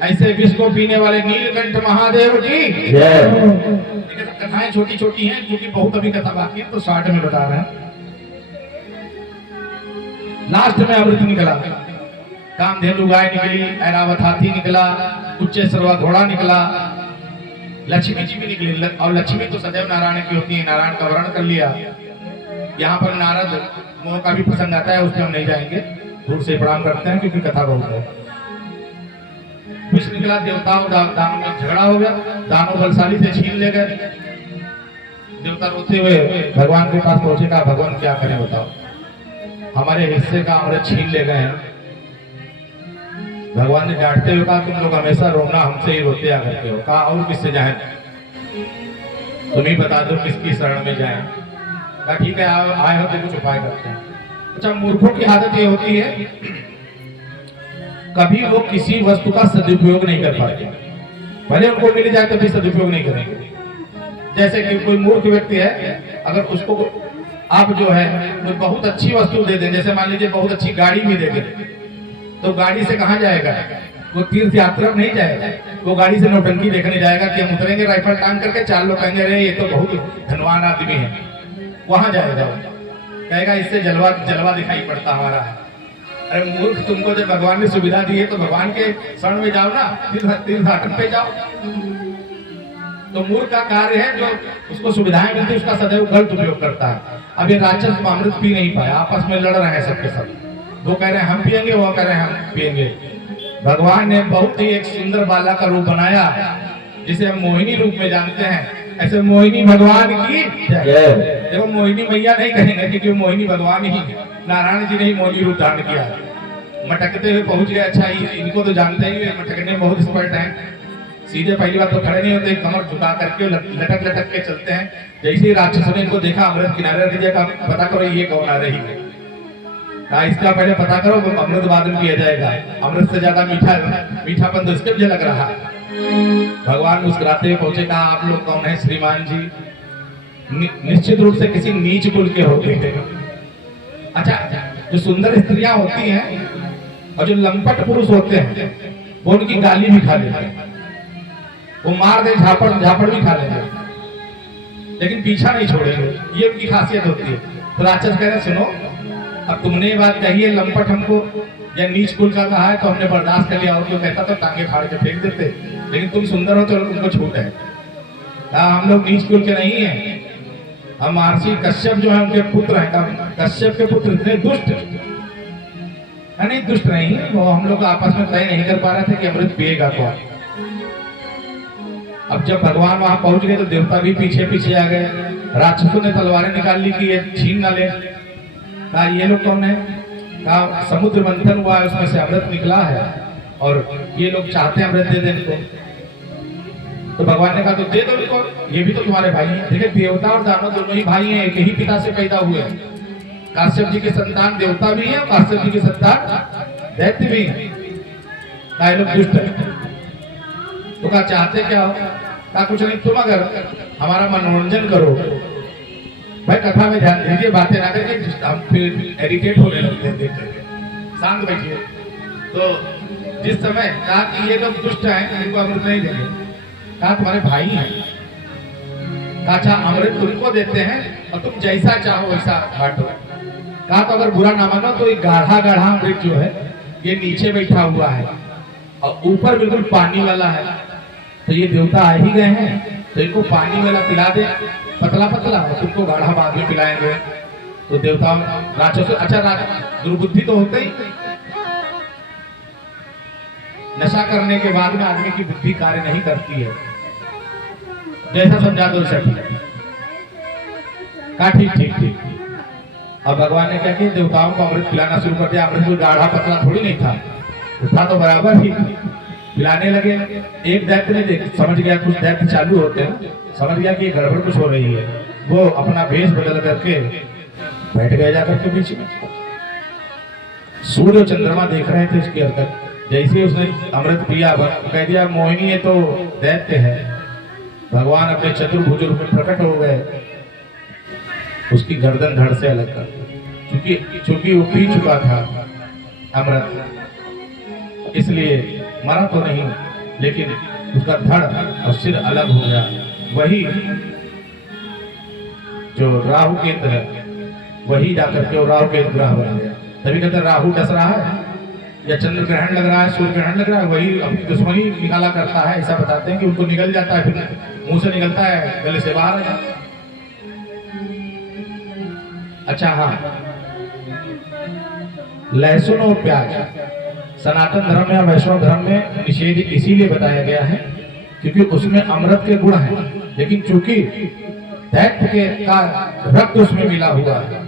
ऐसे विष को पीने वाले नीलकंठ महादेव की कथाएं छोटी छोटी हैं, क्योंकि बहुत अभी कथा बाकी है तो शॉर्ट में बता रहे हैं। लास्ट में अमृत निकला, कामधेनु गाय निकली, ऐरावत हाथी निकला, उच्चेश्वरवा घोड़ा निकला, लक्ष्मी जी भी निकली। और लक्ष्मी तो सदैव नारायण की होती है, नारायण का वर्ण कर लिया। यहाँ पर नारद मोह का भी प्रसंग आता है, उसमें हम नहीं जाएंगे, दूर से प्रणाम करते हैं क्योंकि कथा बहुत है। विष निकला, देवताओं दानों में झगड़ा हो गया, दानों बलशाली से छीन ले गए। देवता रोते हुए भगवान के पास पहुंचे, कहा भगवान क्या करें बताओ, हमारे हिस्से का अमृत छीन ले गए हैं। भगवान ने डांटते हुए कहा तुम लोग हमेशा रोना हमसे ही रोते आकर के हो। कहा और किससे जाए, तुम ही बता दो किसकी शरण में जाए। कहा ठीक है आए हो तो कुछ उपाय करते हैं। अच्छा, मूर्खों की आदत ये होती है कभी वो किसी वस्तु का सदुपयोग नहीं कर पाते, भले उनको मिल जाए तो भी सदुपयोग नहीं करेंगे। जैसे कि कोई मूर्ख व्यक्ति है, अगर उसको आप जो है कोई बहुत अच्छी वस्तु दे दें, जैसे मान लीजिए बहुत अच्छी गाड़ी भी दे दें, तो गाड़ी से कहाँ जाएगा? वो तीर्थ यात्रा नहीं जाएगा, वो गाड़ी से नौटंकी देखने जाएगा कि हम उतरेंगे राइफल टांग करके, चार लोग कहेंगे अरे ये तो बहुत धनवान आदमी है, वहां जाएगा, कहेगा इससे जलवा दिखाई पड़ता हमारा है। अरे मूर्ख, तुमको जब भगवान ने सुविधा दी है तो भगवान के शरण में जाओ ना, तीर्थाटन पे जाओ। तो मूर्ख का कार्य है जो उसको सुविधाएं मिलती है उसका सदैव गलत उपयोग करता है। अब ये राक्षस अमृत पी नहीं पाया, आपस में लड़ रहे हैं सबके सब। वो कह रहे हैं हम पिएंगे, वो कह रहे हैं हम पिएंगे। भगवान ने बहुत ही एक सुंदर बाला का रूप बनाया जिसे हम मोहिनी रूप में जानते हैं। ऐसे मोहिनी भगवान की जय। देखो मोहिनी मैया नहीं कहेंगे क्योंकि मोहिनी भगवान ही है। नारायण जी ने ही मोहिनी रूप धारण किया, मटकते हुए पहुंच गए। अच्छा इनको तो जानते ही है, मटकने में बहुत एक्सपर्ट हैं। सीधे पहली बात तो खड़े नहीं होते, कमर झुका करके लटक लटक के चलते हैं। जैसे ही राक्षसों ने इनको देखा, अमृत किनारे रख दिया, पता करो ये कौन आ रही है। इसका पहले पता करो, वो अमृत वादन किया जाएगा। अमृत से ज्यादा मीठापन तो इसके भी लग रहा है। भगवान मुस्कुराते हुए पहुंचे, कहा आप लोग कौन है श्रीमान जी? निश्चित रूप से किसी नीच कुल के होते थे। अच्छा, जो सुंदर स्त्रियां होती हैं और जो लंपट पुरुष होते हैं वो उनकी गाली भी खा लेते हैं, वो मार दे झापड़ भी खा लेंगे, लेकिन पीछा नहीं छोड़ेंगे। ये उनकी खासियत होती है। तो राक्षस कह रहे सुनो, अब तुमने ये बात कही है लंपट हमको या नीच कुल का कहा है तो हमने बर्दाश्त कर लिया, और क्यों कहता तो टांगे फाड़ के फेंक देते, लेकिन तुम सुंदर हो तो तुमको छूट है। हम लोग नीच कुल के नहीं है, हम महर्षि कश्यप जो है उनके पुत्र हैं। कश्यप के पुत्र इतने दुष्ट नहीं, दुष्ट नहीं, वो हम लोग आपस में तय नहीं कर पा रहे थे कि अमृत पिएगा कौन। अब जब भगवान वहां पहुंच गए तो देवता भी पीछे पीछे आ गए। राक्षसों ने तलवारें निकाल ली कि ये छीन ना ले। कहा ये लोग कौन है? कहा समुद्र मंथन हुआ है, उसमें से अमृत निकला है और ये लोग चाहते हैं अमृत दे देने को। तो भगवान ने कहा तो दे दो इनको, ये भी तो तुम्हारे भाई हैं। देखिए देवता और दानव दोनों ही भाई हैं, एक ही पिता से पैदा हुए हैं। काश्यप जी के संतान देवता भी हैं और काश्यप जी के संतान दैत्य भी हैं। कहा लोग दुष्ट है। तो कहा चाहते क्या हो? कहा कुछ नहीं, तुम अगर हमारा मनोरंजन करो, भाई कथा में ध्यान दीजिए, बातें ना करके हम फिर इरिटेट होने लगते हैं देख करके, शांत बैठिए। तो जिस समय कहा कि ये लोग दुष्ट हैं, इनको अमृत नहीं देंगे। कहा तुम्हारे भाई हैं। कहा अच्छा अमृत तुमको देते हैं और तुम जैसा चाहो वैसा बांटो। कहा तो अगर बुरा ना मानो तो एक गाढ़ा गाढ़ा अमृत जो है ये नीचे बैठा हुआ है और ऊपर बिल्कुल पानी वाला है। तो ये देवता आ ही गए हैं तो इनको पानी वाला पिला दे, पतला पतला, और तुमको गाढ़ा बाद में पिलाएंगे। तो देवता राक्षस अच्छा दुर्बुद्धि तो होते ही, नशा करने के बाद में आदमी की बुद्धि कार्य नहीं करती है। जैसा समझा दो वैसा ठीक। कहा ठीक ठीक ठीक। अब भगवान ने क्या किया, देवताओं को अमृत पिलाना शुरू कर दिया। अमृत कोई गाढ़ा पतला थोड़ी नहीं था, था तो बराबर ही पिलाने लगे। एक दैत्य ने देख समझ गया, कुछ दैत्य चालू होते हैं, समझ गया कि गड़बड़ कुछ हो रही है। वो अपना भेष बदल करके बैठ गए जाकर के बीच में। सूर्य चंद्रमा देख रहे थे उसकी हरकत। जैसे उसने अमृत पिया, कह दिया मोहिनी ये तो दैत्य है। भगवान अपने चतुर्भुज रूप में प्रकट हो गए, उसकी गर्दन धड़ से अलग कर, चूंकि वो पी चुका था अमृत, इसलिए मरा तो नहीं, लेकिन उसका धड़ और सिर अलग हो गया। वही जो राहु केतु है वही जाकर के राहु केतु ग्रह बन गया। तभी कहते राहु डस रहा है या चंद्र ग्रहण लग रहा है, सूर्य ग्रहण लग रहा है, वही अपनी दुश्मनी निकाला करता है। ऐसा बताते हैं कि उनको निकल जाता है, फिर मुंह से निकलता है, गले से बाहर आ जाता है। अच्छा हाँ, लहसुन और प्याज सनातन धर्म या वैष्णव धर्म में निषेध इसीलिए बताया गया है क्योंकि उसमें अमृत के गुण हैं, लेकिन चूंकि दैत्य के का रक्त उसमें मिला हुआ है,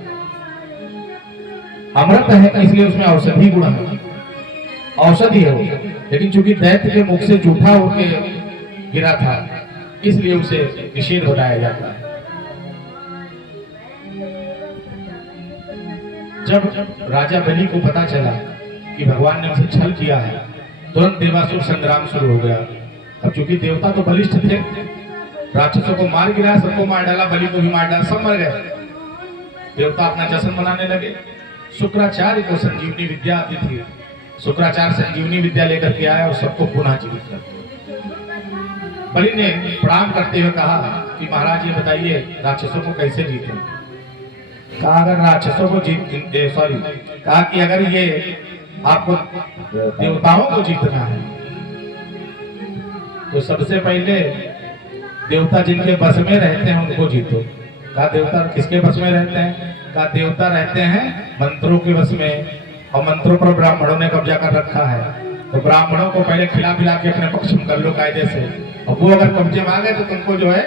अमृत है इसलिए उसमें औषधि गुण है, औषधि है वो, लेकिन चूंकि दैत्य के मुख से जूठा होके गिरा था इसलिए उसे निषेध बताया जाता है। जब राजा बलि को पता चला कि भगवान ने उसे छल किया है, तुरंत देवासुर संग्राम शुरू हो गया। अब चूंकि देवता तो बलिष्ठ थे, राक्षसों को मार गिराया, सबको मार डाला, बलि को भी मार डाला, सब मर गए। देवता अपना जश्न मनाने लगे। शुक्राचार्य को संजीवनी विद्या आती थी, शुक्राचार्य संजीवनी विद्या लेकर के आया और सबको पुनः जीवित कर दिया। बलि ने प्रणाम करते हुए कहा कि महाराज ये बताइए राक्षसों को कैसे जीते। कहा अगर राक्षसों को कहा कि अगर ये आपको देवताओं को जीतना है तो सबसे पहले देवता जिनके बस में रहते हैं उनको जीतो। कहा देवता किसके बस में रहते हैं? कहा देवता रहते हैं मंत्रों के बस में, और मंत्रों पर ब्राह्मणों ने कब्जा कर रखा है। तो ब्राह्मणों को पहले खिला पिला के अपने पक्ष में कर लो कायदे से, और वो अगर कब्जे में आ गए तो तुमको जो है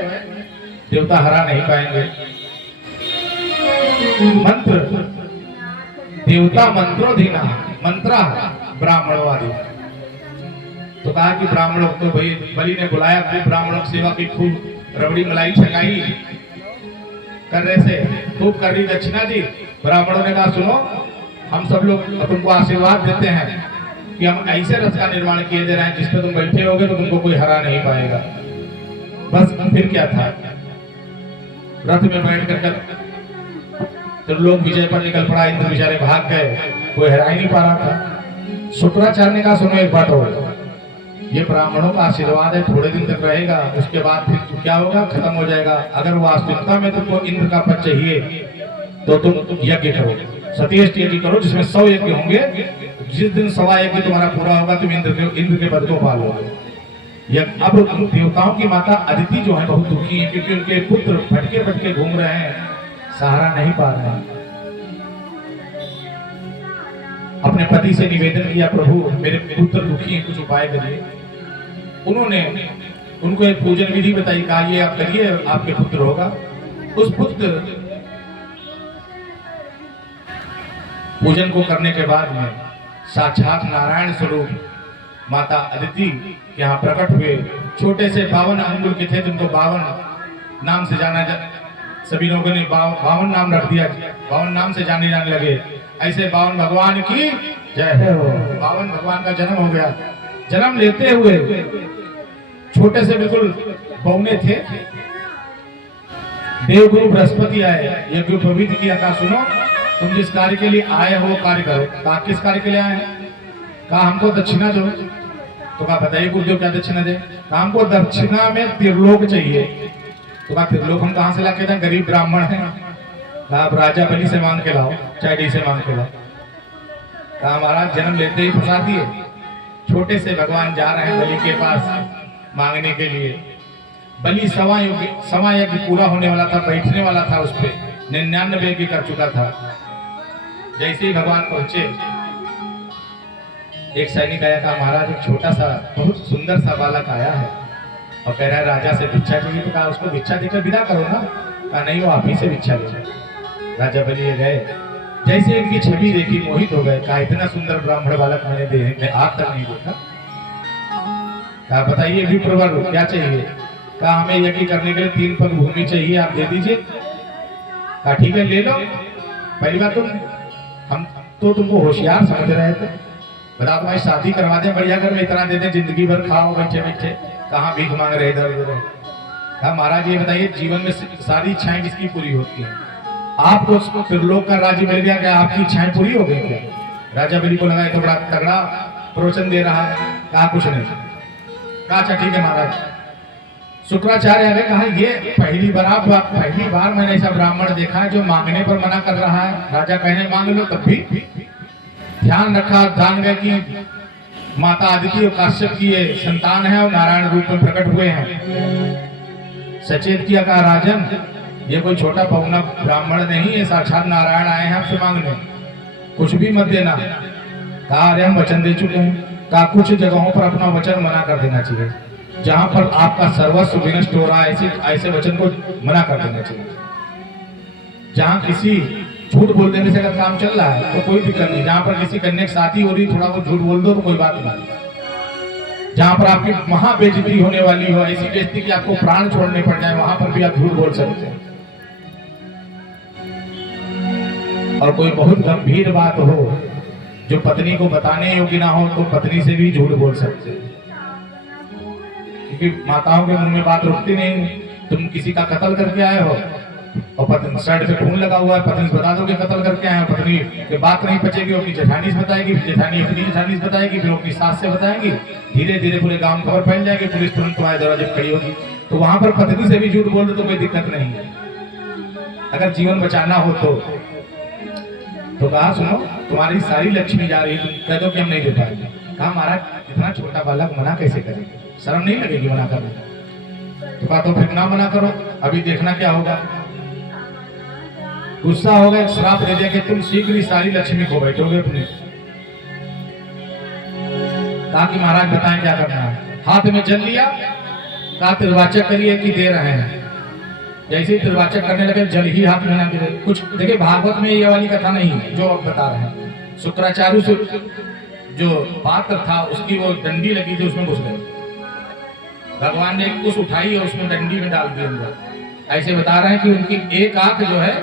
देवता हरा नहीं पाएंगे। मंत्र देवता मंत्रोधीना, मंत्रा ब्राह्मणवादी। तो कहा कि ब्राह्मणों को भाई बलि ने बुलाया, खूब ब्राह्मणों की सेवा की, खूब रबड़ी मलाई छकाई कर रहे थे, खूब कर रही दक्षिणा दी। ब्राह्मणों ने कहा सुनो, हम सब लोग तुमको आशीर्वाद देते हैं कि हम ऐसे रथ का निर्माण किए दे रहे हैं जिसपे तुम बैठे होगे तो तुमको कोई हरा नहीं पाएगा। बस फिर क्या था, रथ में बैठ कर तो लोग विजय पर निकल पड़ा, इंद्र बेचारे भाग गए, कोई हरा ही नहीं पा रहा था। शुक्राचार्य ने कहा सुनो एक बात और, ये ब्राह्मणों का आशीर्वाद है, थोड़े दिन तक रहेगा, उसके बाद फिर क्या होगा, खत्म हो जाएगा। अगर वास्तविकता में तुमको इंद्र का पद चाहिए तो तुम यज्ञ करो, सत्येष्ट यज्ञ करो जिसमें 100 यज्ञ होंगे। जिस दिन 100 यज्ञ तुम्हारा पूरा होगा तुम इंद्र के पद को पालोगे। अब देवताओं की माता अदिति जो है बहुत दुखी है, क्योंकि उनके पुत्र भटके भटके घूम रहे हैं, सहारा नहीं पा रहे हैं। अपने पति से निवेदन किया, प्रभु मेरे पुत्र दुखी हैं, कुछ उपाय करिए। उन्होंने उनको एक पूजन विधि बताई, कहा ये आप करिए, आपके पुत्र होगा। उस पुत्र पूजन को करने के बाद में साक्षात नारायण स्वरूप माता अदिति यहाँ प्रकट हुए। छोटे से 52 अंगुल के थे, जिनको 52 नाम से जाना सभी लोगों ने 52 नाम रख दिया, 52 नाम से जाने जाने लगे। ऐसे 52 भगवान की जय हो। 52 भगवान का जन्म हो गया। जन्म लेते हुए छोटे से बिल्कुल बौने थे, देवगुरु बृहस्पति आए, यज्ञोपवीत किया, कहा सुनो तुम जिस कार्य के लिए आए हो कार्य करो। कहा किस कार्य के लिए आए हैं? कहा हमको दक्षिणा दो। तो कहा बताइए गुरुदेव क्या दक्षिणा दे? कहा हमको दक्षिणा में त्रिलोक चाहिए। तो कहा त्रिलोक हम कहाँ से लाके दें, गरीब ब्राह्मण हैं। कहा राजा बलि से मांग के लाओ, चाहे डी से मांग के लाओ। कहा महाराज जन्म लेते ही फंसा दिए। छोटे से भगवान जा रहे हैं बलि के पास मांगने के लिए। बलि सवा यज्ञ पूरा होने वाला था, बैठने वाला था, उस पर 99 यज्ञ कर चुका था। जैसे ही भगवान पहुंचे, एक सैनिक आया, कहा महाराज एक छोटा सा बहुत सुंदर सा बालक आया है और कह रहा है राजा से भिक्षा चाहिए। तो कहा उसको भिक्षा देकर विदा करो ना। कहा नहीं, वो आप ही से भिक्षा ले। राजा बलि गए, जैसे इनकी छवि देखी मोहित हो गए। कहा इतना सुंदर ब्राह्मण बालक मैंने आज तक नहीं देखा। कहा बताइए विप्रवर क्या चाहिए? कहा हमें यज्ञ करने के लिए 3 पग भूमि चाहिए, आप दे दीजिए। कहा ठीक है ले लो। पहली बात हम तो तुमको होशियार समझ रहे थे, बता तुम्हारी शादी करवा दें बढ़िया घर में, इतना दे दें जिंदगी भर खाओ बैठे बैठे, कहाँ भीख मांग रहे इधर उधर। कहा महाराज ये बताइए जीवन में सारी इच्छाएं किसकी पूरी होती हैं? आपको त्रिलोक का राज्य मिल गया, क्या आपकी इच्छाएं पूरी हो गई क्या? राजा बलि को लगा तो बड़ा तगड़ा प्रवचन दे रहा है। कहा कुछ नहीं। कहा अच्छा ठीक है महाराज। शुक्राचार्य ने कहा ये पहली बार मैंने ऐसा ब्राह्मण देखा है जो मांगने पर मना कर रहा है। राजा कहने मांग लो, तब भी ध्यान रखा, जान गए कि माता अदिति और काश्यप की ये संतान है और नारायण रूप में प्रकट हुए हैं। सचेत किया, कहा राजन ये कोई छोटा पौना ब्राह्मण नहीं है, साक्षात नारायण आए हैं आपसे मांगने, कुछ भी मत देना। कहा अरे हम वचन दे चुके हैं। कहा कुछ जगहों पर अपना वचन मना कर देना चाहिए, जहां पर आपका सर्वस्व विनष्ट हो रहा है ऐसे वचन को मना कर देना चाहिए। जहां किसी झूठ बोल देने से अगर काम चल रहा है तो कोई दिक्कत नहीं। जहां पर किसी कन्या की शादी हो रही, थोड़ा बहुत झूठ बोल दो तो कोई बात नहीं। जहां पर आपकी महा बेइज्जती होने वाली हो, ऐसी बेइज्जती कि आपको प्राण छोड़ने पड़ जाए, वहां पर भी आप झूठ बोल सकते हैं। और कोई बहुत गंभीर बात हो जो पत्नी को बताने योग्य ना हो तो पत्नी से भी झूठ बोल सकते हैं, क्योंकि माताओं के मुंह में बात रुकती नहीं। तुम किसी का कत्ल करके आए हो और पत्नी साइड से खून लगा हुआ है, पत्नी से बता दो कि कत्ल करके आए हो, पत्नी की बात नहीं बचेगी, अपनी जेठानी से बताएगी, जेठानी अपनी जेठानी से बताएगी, फिर अपनी सास से बताएंगी, धीरे धीरे पूरे गांव में खबर फैल जाएगी, पुलिस तुरंत तुम्हारे दरवाजे पर खड़ी होगी। तो वहां पर पत्नी से भी झूठ बोल दो तो कोई दिक्कत नहीं है, अगर जीवन बचाना हो तो कहा सुनो तुम्हारी सारी लक्ष्मी जा रही है, कह दो कि हम नहीं दे पाएंगे। कहा महाराज इतना छोटा बालक मना कैसे करेंगे, शर्म नहीं लगेगी मना करने? तो कहा तो फिर ना मना करो, अभी देखना क्या होगा। गुस्सा हो गया, श्राप दे दिया कि तुम शीघ्र ही सारी लक्ष्मी खो बैठोगे अपनी। कहा कि महाराज बताएं क्या करना है। हाथ में जल लिया, कहा त्रिवाचक करिए कि दे रहे हैं। जैसे ही त्रिवाचक करने लगे जल ही हाथ में ना गिरे। कुछ देखिए भागवत में ये वाली कथा नहीं है जो अब बता रहे हैं। शुक्राचार्य से जो पात्र था उसकी वो डंडी लगी थी, उसमें घुस गए। भगवान ने एक कुश उठाई और उसमें डंडी में डाल दिया अंदर। ऐसे बता रहे हैं कि उनकी एक आंख जो है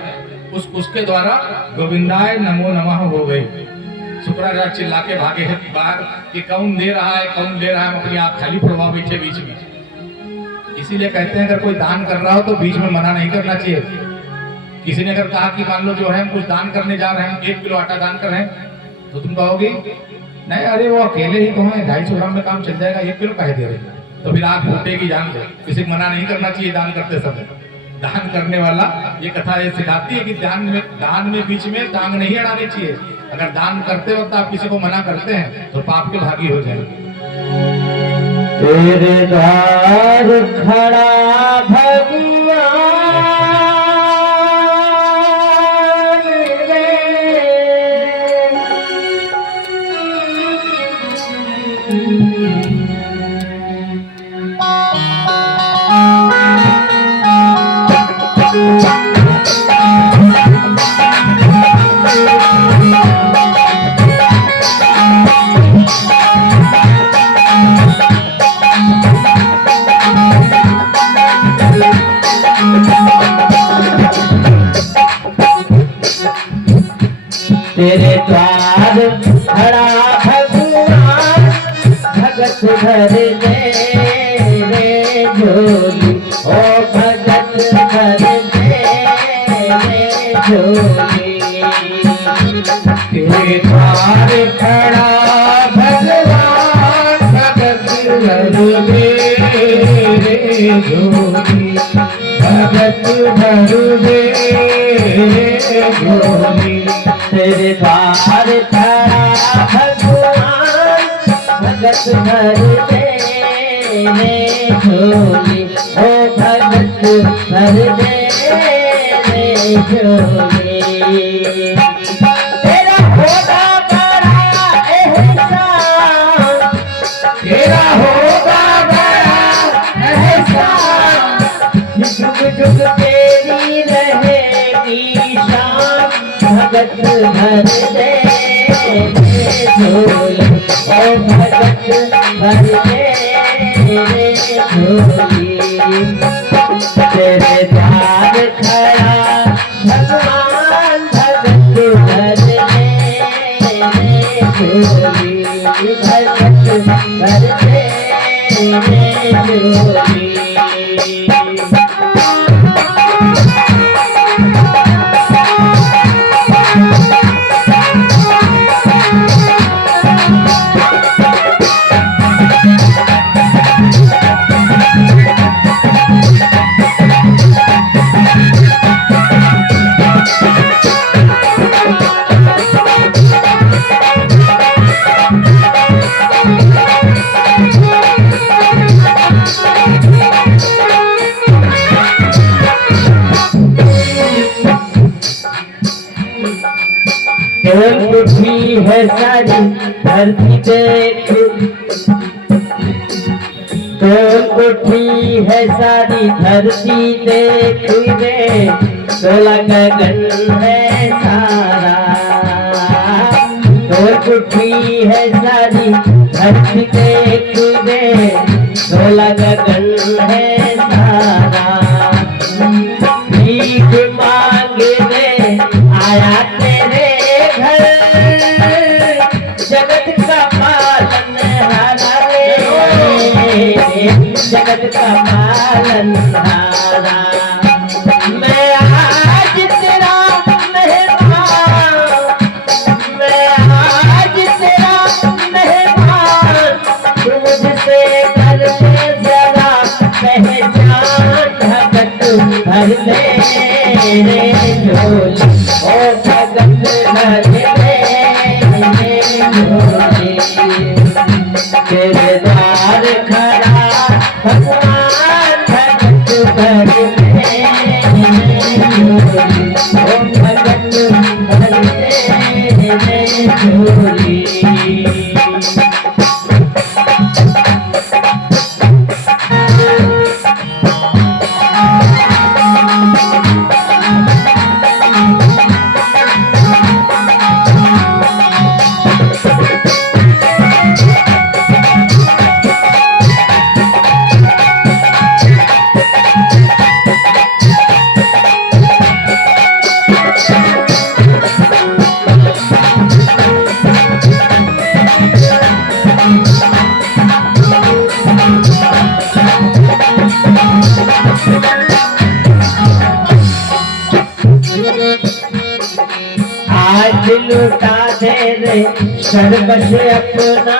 उस कुश के द्वारा गोविंदाय नमो नमः हो गई। शुक्राचार्य चिल्ला के भागे बाहर कि कौन दे रहा है, कौन ले रहा है, हम अपनी आंख खाली प्रभा बैठे बीच में। इसीलिए कहते हैं अगर कोई दान कर रहा हो तो बीच में मना नहीं करना चाहिए। किसी ने अगर कहा कि मान लो जो है हम कुछ दान करने जा रहे हैं, 1 किलो आटा दान कर रहे हैं, तो तुम कहोगे नहीं अरे वो अकेले ही तो है, 250 ग्राम में काम चल जाएगा, 1 किलो काहे दे रहे हैं, तो फिर आग फूटेगी जान लो। किसी को मना नहीं करना चाहिए दान करते समय। दान करने वाला ये कथा ये सिखाती है कि दान में बीच में टांग नहीं अड़ानी चाहिए। अगर दान करते वक्त आप किसी को मना करते हैं तो पाप के भागी हो जाएंगे। तेरे द्वार खड़ा भगवान रे, तेरे द्वार खड़ा भगवान, भगत भर दे रे झोली, ओ भगत भर दे रे झोली। तेरे द्वार खड़ा भगवान, भगत भर दे रे झोली, भगत भर दे रे झोली। तेरे द्वार खड़ा भगवान, भगत भर दे रे झोली, ओ भगत भर दे रे झोली। तेरा होगा बड़ा एहसान, तेरा होगा बड़ा एहसान, जुग जुग तेरी रहेगी शान, भगत भर दे रे झोली, ओ भगत भर दे रे झोली। तेरे द्वार खड़ा भगवान, भगत भर दे रे झोली, भगत भर दे रे झोली। उठी है सारी धरती देख, उठी है सारी धरती देख रे, तोला गगन है सारा। उठी है सारी धरती देख रे, तोला गगन है सारा। भीख मांगने आया तेरे घर, जगत का पालनहारा रे, जगत का पालनहारा। मैं आज तेरा मेहमान, मैं आज तेरा मेहमान, तू मुझसे कर ले जरा पहचान, भगत भर दे रे झोली, ओ भगत भर दे रे झोली। तेरे द्वार खड़ा भगवान, भगत भर दे रे झोली, ओ भगत भर दे रे झोली। आज लुटा दे रे सर्वस अपना,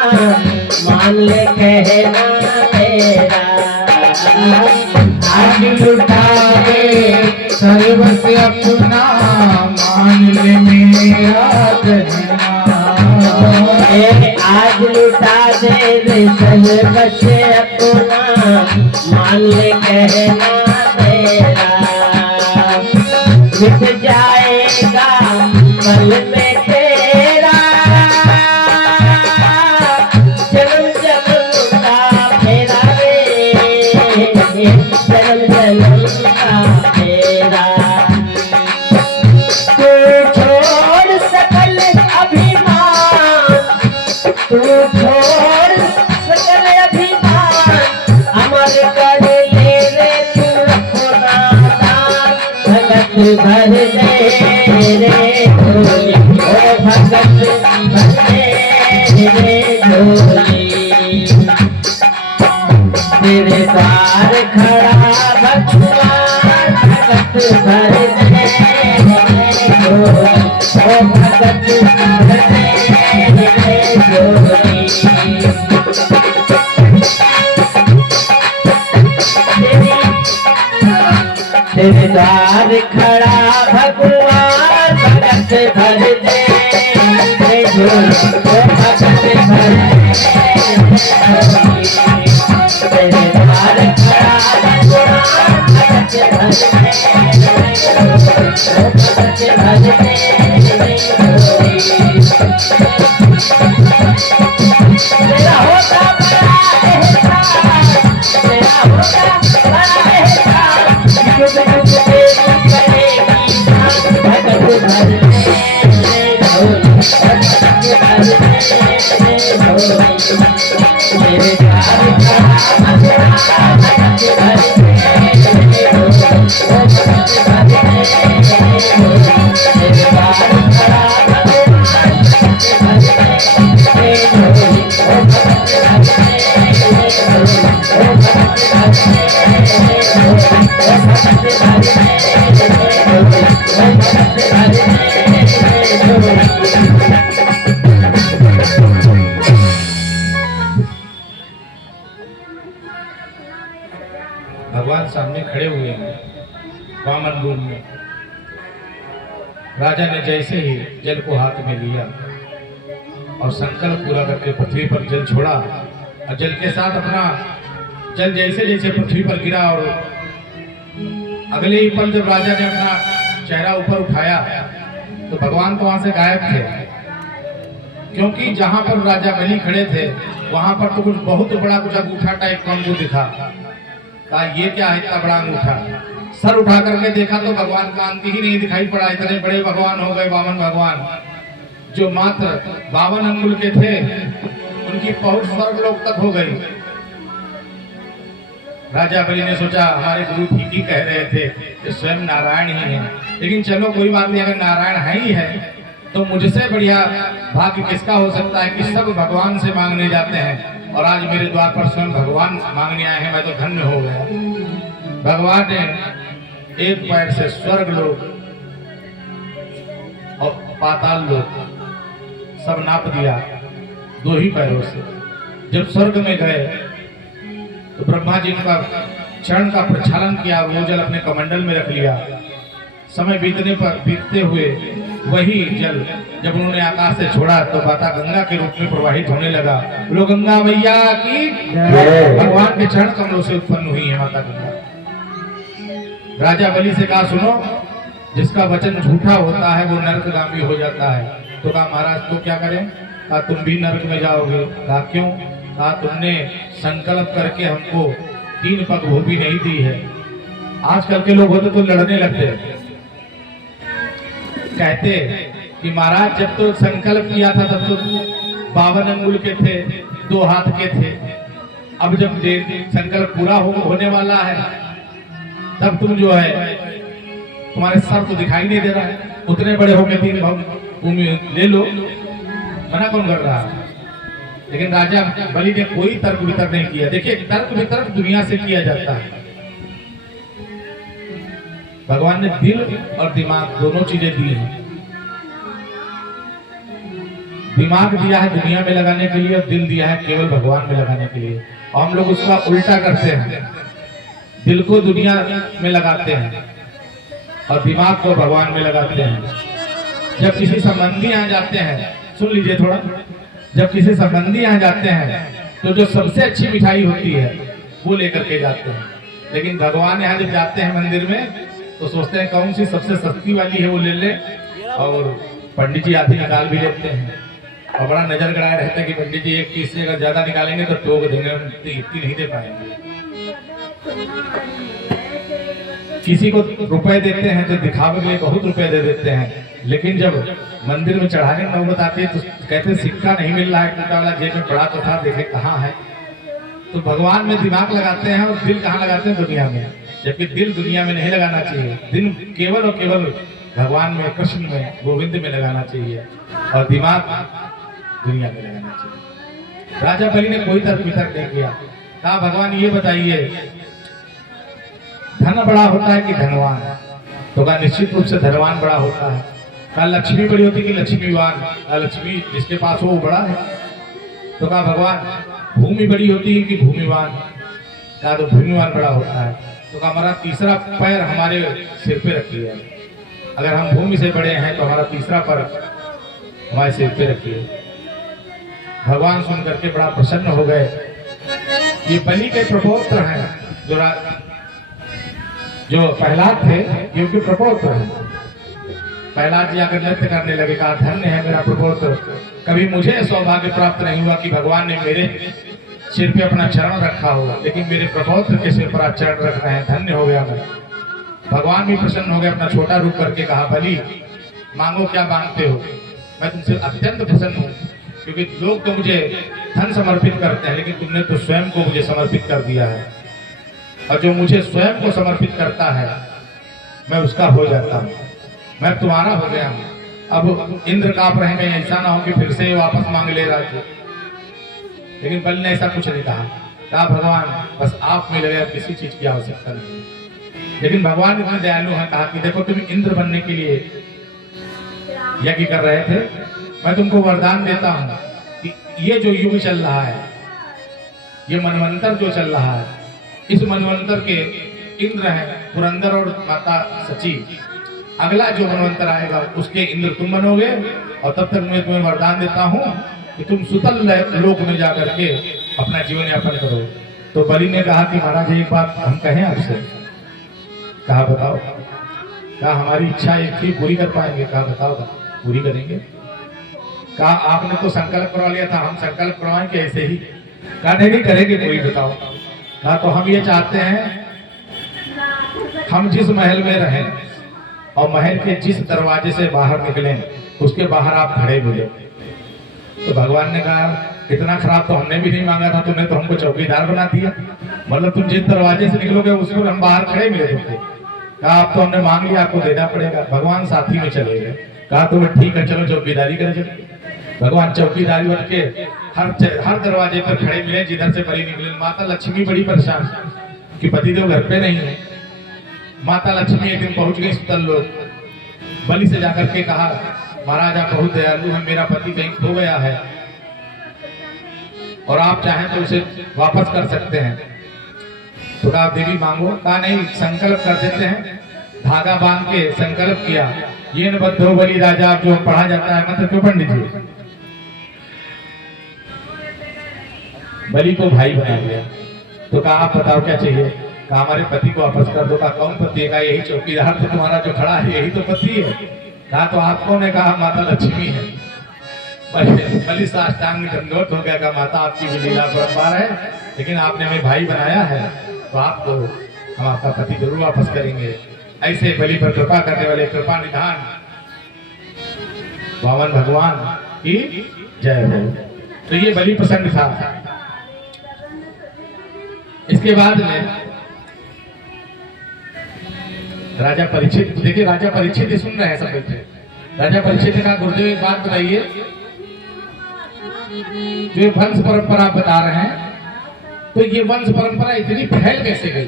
मान ले कहना तेरा। आज लुटा दे सर्वस्व अपना, मान ले मेरा कहना। आज लुटा दे रे सर्वस अपना, मान ले कहना तेरा। मिट जाएगा कल में तेरा, जन्म जन्म का फेरा रे, जन्म जन्म का फेरा। तू छोड़ सकल अभिमान, तू छोड़ सकल अभिमान, अमर कर ले रे तू अपना दान। भगत भर दे रे झोली, ओ भगत भर दे रे झोली। तेरे द्वार खड़ा भगवान, भगत भर दे रे झोली, ओ भगत भर दे रे झोली। तेरे द्वार खड़ा भगवान, भगत भर दे रे झोली, ओ भगत भर दे रे झोली। तेरे द्वार खड़ा भगवान, भगत भर दे रे झोली, ओ भगत भर दे रे झोली। तेरा होता बड़ा एहसान, तेरा होता बड़ा एहसान, जुग जुग तेरी करेगी जान। भगत भर दे रे झोली, भगत भर दे रे झोली। तेरे द्वार खड़ा भगवान, भगत भर दे रे झोली, ओ भगत भर दे रे झोली। तेरे द्वार खड़ा भगवान, भगत भर दे रे झोली, ओ भगत भर दे रे झोली, ओ भगत भर दे रे झोली, ओ भगत भर दे रे झोली, ओ भगत भर दे रे झोली। भगवान सामने खड़े हुए हैं वामन रूप में। राजा ने जैसे ही जल को हाथ में लिया और संकल्प पूरा करके पृथ्वी पर जल छोड़ा, और जल के साथ अपना जल जैसे जैसे पृथ्वी पर गिरा, और अगले ही पल जब राजा ने अपना चेहरा ऊपर उठाया तो भगवान तो वहां से गायब थे, क्योंकि जहां पर राजा बलि खड़े थे वहां पर तो कुछ बहुत बड़ा कुछ अंगूठा टाइप का उनको दिखा। कहा ये क्या है इतना बड़ा अंगूठा? सर उठा करके देखा तो भगवान का अंत ही नहीं दिखाई पड़ा। इतने बड़े भगवान हो गए वामन भगवान, जो मात्र 52 अंगुल के थे, उनकी पहुंच स्वर्गलोक तक हो गई। राजा बलि ने सोचा हमारे गुरु ठीक ही कह रहे थे कि स्वयं नारायण ही है, लेकिन चलो कोई बात नहीं, अगर नारायण है ही है तो मुझसे बढ़िया भाग्य किसका हो सकता है कि सब भगवान से मांगने जाते हैं और आज मेरे द्वार पर स्वयं भगवान मांगने आए हैं। मैं तो धन्य हो गया। भगवान ने एक पैर से स्वर्ग लोक और पाताल लोक सब नाप दिया 2 ही पैरों से। जब स्वर्ग में गए तो ब्रह्मा जी का चरण का प्रक्षालन किया, वो जल अपने कमंडल में रख लिया। समय बीतते हुए वही जल जब उन्होंने आकाश से छोड़ा तो माता गंगा के रूप में प्रवाहित होने लगा। लोग गंगा मैया की भगवान के चरण कमलों से उत्पन्न हुई है माता गंगा। राजा बलि से कहा सुनो, जिसका वचन झूठा होता है वो नरकगामी हो जाता है। तो कहा महाराज तो क्या करें? कहा तुम भी नरक में जाओगे। कहा क्यों? कहा तुमने संकल्प करके हमको 3 पग भूमि नहीं दी है। आजकल के लोग होते तो लड़ने लगते, कहते कि महाराज जब तो संकल्प किया था तब तो 52 अंगुल के थे, 2 हाथ के थे, अब जब संकल्प पूरा होने वाला है तब तुम जो है तुम्हारे सर तो दिखाई नहीं दे रहा है, उतने बड़े हो गए 3 भूमि ले लो, मना कौन कर रहा है? लेकिन राजा बलि ने कोई तर्क वितर्क नहीं किया। देखिए तर्क वितर्क दुनिया से किया जाता है, भगवान ने दिल और दिमाग दोनों चीजें दी हैं। दिमाग दिया है दुनिया में लगाने के लिए और दिल दिया है केवल भगवान में लगाने के लिए, और हम लोग उसका उल्टा करते हैं। दिल को दुनिया में लगाते हैं और दिमाग को भगवान में लगाते हैं। जब किसी संबंधी यहाँ जाते हैं, सुन लीजिए थोड़ा, जब किसी संबंधी यहाँ जाते हैं तो जो सबसे अच्छी मिठाई होती है वो लेकर के जाते हैं, लेकिन भगवान यहाँ जब जाते हैं मंदिर में तो सोचते हैं कौन सी सबसे सस्ती वाली है वो ले ले, और पंडित जी आधी निकाल भी लेते हैं और बड़ा नजर गड़ाए रहते हैं कि पंडित जी एक चीज से अगर ज्यादा निकालेंगे तो टोक देंगे, इतनी नहीं दे पाएंगे। किसी को रुपए देते हैं तो दिखावे के लिए बहुत रुपए दे देते हैं, लेकिन जब मंदिर में चढ़ाने में नौबत आती है तो कहते हैं सिक्का नहीं मिल रहा है, टूटा वाला जेब में पड़ा तो था, देखे कहाँ है। तो भगवान में दिमाग लगाते हैं और दिल कहाँ लगाते हैं? दुनिया में। जबकि दिल दुनिया में नहीं लगाना चाहिए, दिल केवल और केवल भगवान में, कृष्ण में, गोविंद में लगाना चाहिए, और दिमाग दुनिया में लगाना चाहिए। राजा बलि ने कोई तर्क वितर्क नहीं किया, कहा भगवान ये बताइए धन बड़ा होता है कि धनवान? तो कहा निश्चित रूप से धनवान बड़ा होता है। कहा लक्ष्मी बड़ी होती कि लक्ष्मीवान? लक्ष्मी जिसके पास हो वो बड़ा है। तो कहा भगवान भूमि बड़ी होती है कि भूमिवान? कहा तो भूमिवान बड़ा होता है। तो कहा हमारा तीसरा पैर हमारे सिर पे रखिए, अगर हम भूमि से बड़े हैं तो हमारा तीसरा पैर हमारे सिर पे रखिए। भगवान सुन करके बड़ा प्रसन्न हो गए। ये बलि के प्रपौत्र हैं, जो प्रहलाद थे ये उनके प्रपौत्र हैं। प्रहलाद जी आकर नृत्य करने लगे, कहा धन्य है मेरा प्रपौत्र, कभी मुझे सौभाग्य प्राप्त नहीं हुआ कि भगवान ने मेरे सिर पे अपना चरण रखा हो, लेकिन मेरे प्रपौत्र के सिर पर आज चरण रख रहे हैं, धन्य हो गया मैं। भगवान भी प्रसन्न हो गए, अपना छोटा रूप करके कहा बलि मांगो क्या मांगते हो, मैं तुमसे अत्यंत प्रसन्न हूँ, क्योंकि लोग तो मुझे धन समर्पित करते हैं लेकिन तुमने तो स्वयं को मुझे समर्पित कर दिया है, और जो मुझे स्वयं को समर्पित करता है मैं उसका हो जाता हूँ, मैं तुम्हारा हो गया हूँ। अब इंद्र कांप रहे हैं, ऐसा ना हो कि फिर से वापस मांग ले राज्य। लेकिन बलि ने ऐसा कुछ नहीं कहा, कहा भगवान बस आप में लगे, किसी चीज की आवश्यकता नहीं। लेकिन भगवान इतने दयालु हैं, कहा कि देखो तुम इंद्र बनने के लिए यज्ञ कर रहे थे, मैं तुमको वरदान देता हूँ कि ये जो युग चल रहा है, ये मनवंतर जो चल रहा है, इस मनवंतर के इंद्र हैं पुरंदर और माता सची, अगला जो मनवंतर आएगा उसके इंद्र तुम बनोगे, और तब तक मैं तुम्हें वरदान देता हूँ कि तुम सुतल लोक में जाकर के अपना जीवन यापन करो। तो बलि ने कहा कि महाराज एक बात हम कहें आपसे? कहा बताओ। कहा हमारी इच्छा एक थी, पूरी कर पाएंगे? कहा बताओ, पूरी करेंगे। कहा आपने तो संकल्प करवा लिया था, हम संकल्प करवाएंगे ऐसे ही? कहा नहीं करेंगे, पूरी बताओ। कहा तो हम ये चाहते हैं हम जिस महल में रहें और महल के जिस दरवाजे से बाहर निकलें उसके बाहर आप खड़े मिले। तो भगवान ने कहा इतना खराब तो हमने भी नहीं मांगा था, तुमने तो हमको चौकीदार बना दिया, मतलब तुम जिस दरवाजे से निकलोगे उसको हम बाहर खड़े मिले तुमको। कहा आप तो हमने मांग लिया, आपको देना पड़ेगा। भगवान साथी में चले गए, कहा तो ठीक है चलो चौकीदारी करें। चलो भगवान चौकीदारी बन के हर दरवाजे पर खड़े मिले जिधर से बलि निकले। माता लक्ष्मी बड़ी परेशान कि पतिदेव घर पे नहीं है। माता लक्ष्मी एक दिन पहुंच गई सुतल लोक, बलि से जाकर के कहा महाराज आप बहुत दयालु हैं, मेरा पति कहीं खो गया है और आप चाहें तो उसे वापस कर सकते हैं। तो कहा देवी मांगो। कहा नहीं, संकल्प कर देते हैं। धागा बांध के संकल्प किया, ये न बद्धो बलि राजा, जो पढ़ा जाता है मंत्र क्यों पंडित जी, बलि को भाई बना दिया। तो कहा आप बताओ क्या चाहिए? कहा हमारे पति को वापस कर दो। कहा कौन पति है? कहा यही चौकीदार थे तुम्हारा जो खड़ा है, यही तो पति है। कहा तो आप कौन है? कहा माता लक्ष्मी है। बलि साष्टांग दंडवत हो गया, कहा माता आपकी भी लीला परंपार है, लेकिन आपने हमें भाई बनाया है तो आपको हम आपका पति जरूर वापस करेंगे। ऐसे बलि पर कृपा करने वाले कृपा निधान वामन भगवान की जय हो। तो ये बलि प्रसंग था। इसके बाद में राजा परीक्षित, देखिए राजा परीक्षित सुन रहे हैं सब बैठे। राजा परीक्षित ने कहा गुरुदेव एक बात बताइए, जो वंश परंपरा आप बता रहे हैं तो ये वंश परंपरा इतनी फैल कैसे गई?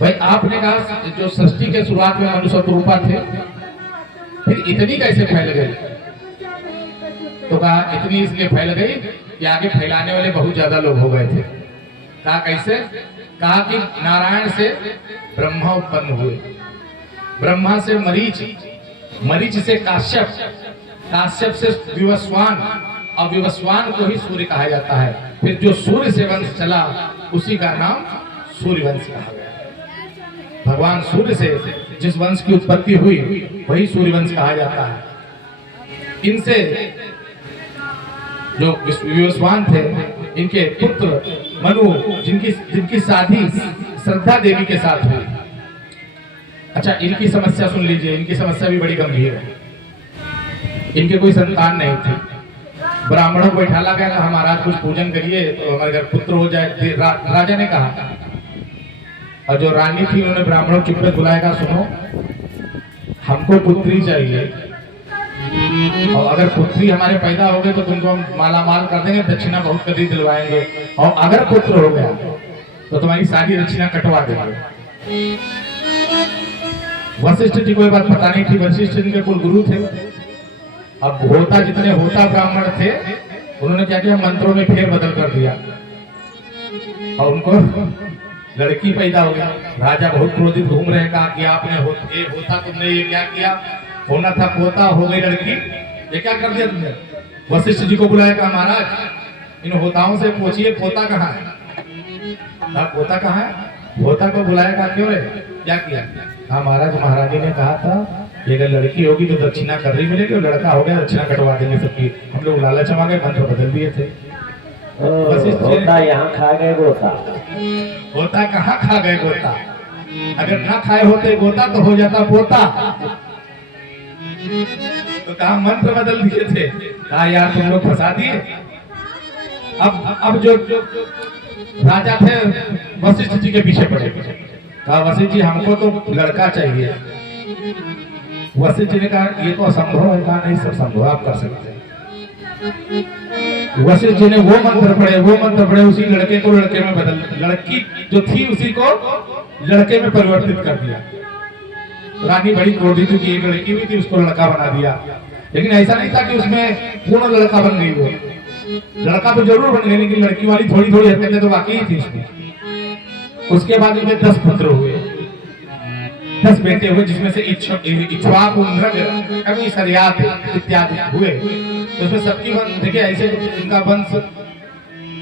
भाई आपने कहा जो सृष्टि के शुरुआत में मनुष्य रूपा थे, फिर इतनी कैसे फैल गई? तो कहा इतनी इसलिए फैल गई कि आगे फैलाने वाले बहुत ज्यादा लोग हो गए थे। कहा कैसे? कहा कि नारायण से ब्रह्मा उत्पन्न हुए, ब्रह्मा से मरीच, मरीच से काश्यप, काश्यप से विवस्वान, और विवस्वान को ही सूर्य कहा जाता है। फिर जो सूर्य से वंश चला उसी का नाम सूर्य वंश कहा गया। भगवान सूर्य से जिस वंश की उत्पत्ति हुई वही सूर्य वंश कहा जाता है। इनसे जो विवस्वान थे, इनके पुत्र मनु, जिनकी शादी श्रद्धा देवी के साथ हुई। अच्छा, इनकी समस्या सुन लीजिए, इनकी समस्या भी बड़ी गंभीर है। इनके कोई संतान नहीं थी। ब्राह्मणों को बैठाला गया, कहा महाराज कुछ पूजन करिए तो हमारे घर पुत्र हो जाए। राजा ने कहा, और जो रानी थी उन्होंने ब्राह्मणों को चुप पे बुलाया, कहा सुनो, हमको पुत्री चाहिए, और अगर पुत्री हमारे पैदा हो गए तो तुमको हम मालामाल कर देंगे, दक्षिणा बहुत कभी दिलवाएंगे, और अगर पुत्र हो गया तो तुम्हारी सारी दक्षिणा कटवा देंगे। वशिष्ठ जी को ये बात पता नहीं थी। वशिष्ठ जी के कुल गुरु थे। अब होता जितने होता ब्राह्मण थे, उन्होंने क्या किया, मंत्रों में फेर बदल कर दिया और उनको लड़की पैदा हो गया। राजा बहुत क्रोधित घूम रहे, कहा कि आपने होता तुमने ये क्या किया, होना था पोता, हो गई लड़की, ये क्या कर दिया तुमने? वशिष्ठ जी को बुलाया, कहा महाराज इन होताओं से पूछिए पोता कहाँ है। कहा पोता कहाँ है? होता को बुलाया, कहा क्यों रे, क्या किया? कहा महाराज महारानी ने कहा था कि अगर लड़की होगी तो दक्षिणा कर रही मिलेगी, और लड़का हो गया दक्षिणा कटवा देंगे सबकी। हम लोग लालच में आ गए, मंत्र बदल दिए थे। होता यहाँ खा गए गोता। होता कहाँ खा गए गोता? अगर ना खाए होते गोता तो हो जाता पोता। तो कहा मंत्र बदल दिए थे। कहा यार तुम लोग फंसा दिए। अब जो राजा थे वशिष्ठ जी के पीछे पड़े। कहा वशिष्ठ जी हमको तो लड़का चाहिए। वशिष्ठ जी ने कहा ये तो असंभव है। कहा नहीं, सब संभव, आप कर सकते हैं। वशिष्ठ जी ने वो मंत्र पढ़े, उसी लड़के को लड़के में बदल, लड़की जो थी उसी को लड़के में परिवर्तित कर दिया। रानी बड़ी क्रोधित थी कि एक लड़की भी थी उसको लड़का बना दिया, लेकिन ऐसा नहीं था कि उसमें पूर्ण लड़का बन गई। वो लड़का तो जरूर बन गई, लेकिन लड़की वाली थोड़ी थोड़ी हरकतें तो वाकई थी उसमें। उसके बाद उनके 10 पुत्र हुए, 10 बेटे हुए, जिसमें से इक्ष्वाकु, नृग, कवि, सरियात इत्यादि हुए। तो उसमें सबकी वंश देखिए, ऐसे इनका वंश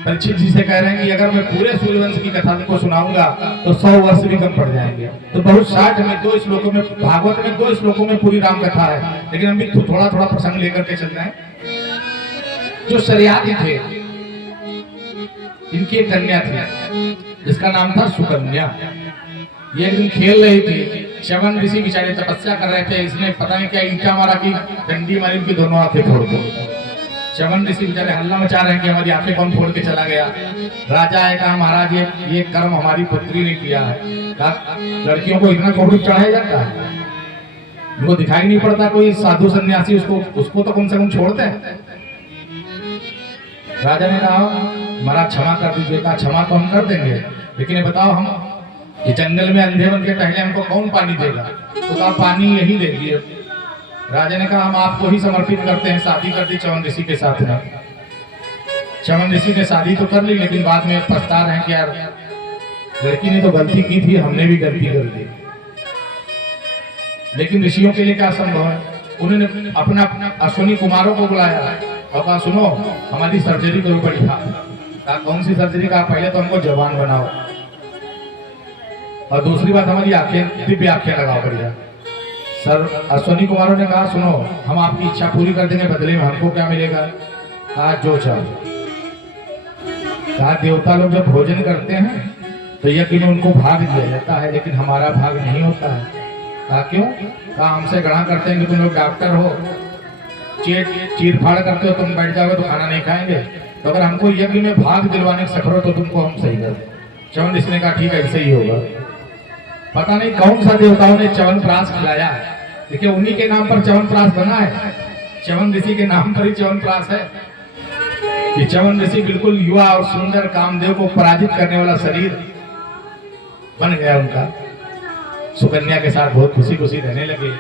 परीक्षित जी से कह रहे हैं कि अगर मैं पूरे सूर्यवंश की कथा को सुनाऊंगा तो 100 वर्ष भी कम पड़ जाएंगे। तो बहुत शार्ट में 2 श्लोकों में, भागवत में 2 श्लोकों में पूरी राम कथा है, लेकिन हम भी थोड़ा थोड़ा प्रसंग लेकर के चल रहे हैं। जो शरियाती थे, इनकी एक कन्या थी जिसका नाम था सुकन्या। ये एक दिन खेल रही थी, च्यवन ऋषि बेचारे तपस्या कर रहे थे। इसने पता नहीं क्या ईंटा मारा कि डंडी मारी, उनकी दोनों आंखें फोड़ दो। च्यवन ऋषि बेचारे हल्ला मचा रहे हैं कि हमारी आंखें कौन फोड़ के चला गया। राजा है, कहा महाराज ये कर्म हमारी पुत्री ने किया है। कहा लड़कियों को इतना क्रोध चढ़ाया जाता है, उनको दिखाई नहीं पड़ता कोई साधु सन्यासी उसको तो कम से कम छोड़ते हैं। राजा ने कहा महाराज क्षमा कर दीजिए। कहा क्षमा तो हम कर देंगे, लेकिन ये बताओ हम ये जंगल में अंधे बन के टहले, हमको कौन पानी देगा? तो कहा पानी यही देगी। राजा ने कहा हम आपको ही समर्पित करते हैं। शादी कर दी च्यवन ऋषि के साथ में। च्यवन ऋषि ने शादी तो कर ली, लेकिन बाद में पछता रहे हैं कि यार लड़की ने तो गलती की थी, हमने भी गलती कर दी। लेकिन ऋषियों के लिए क्या संभव है? उन्होंने अपना अश्विनी कुमारों को बुलाया और कहा सुनो हमारी सर्जरी करो बढ़िया। कहा कौन सी सर्जरी? कहा पहले तो हमको जवान बनाओ, और दूसरी बात हमारी आंखें, दिव्य आंखें लगाओ बढ़िया। सर अश्विनी कुमारों ने कहा सुनो हम आपकी इच्छा पूरी कर देंगे, बदले में हमको क्या मिलेगा? कहा जो चाहो। कहा देवता लोग जब भोजन करते हैं तो यकीन उनको भाग दिया जाता है, लेकिन हमारा भाग नहीं होता है। कहा क्यों? कहा हमसे गणा करते हैं कि तुम लोग डॉक्टर हो, चीर फाड़ करते हो, तुम बैठ जाओगे तो खाना नहीं खाएंगे, तो अगर हमको यज्ञ में भाग दिलवाने से सफर हो तो तुमको हम सही कर। च्यवन ऋषि ने कहा ठीक है ऐसे ही होगा। पता नहीं कौन सा देवताओं ने च्यवनप्राश खिलाया है, देखिए उन्हीं के नाम पर च्यवनप्राश बना है। च्यवन ऋषि के नाम पर ही च्यवनप्राश है। कि च्यवन ऋषि बिल्कुल युवा और सुंदर कामदेव को पराजित करने वाला शरीर बन गया उनका। सुकन्या के साथ बहुत खुशी खुशी रहने लगे।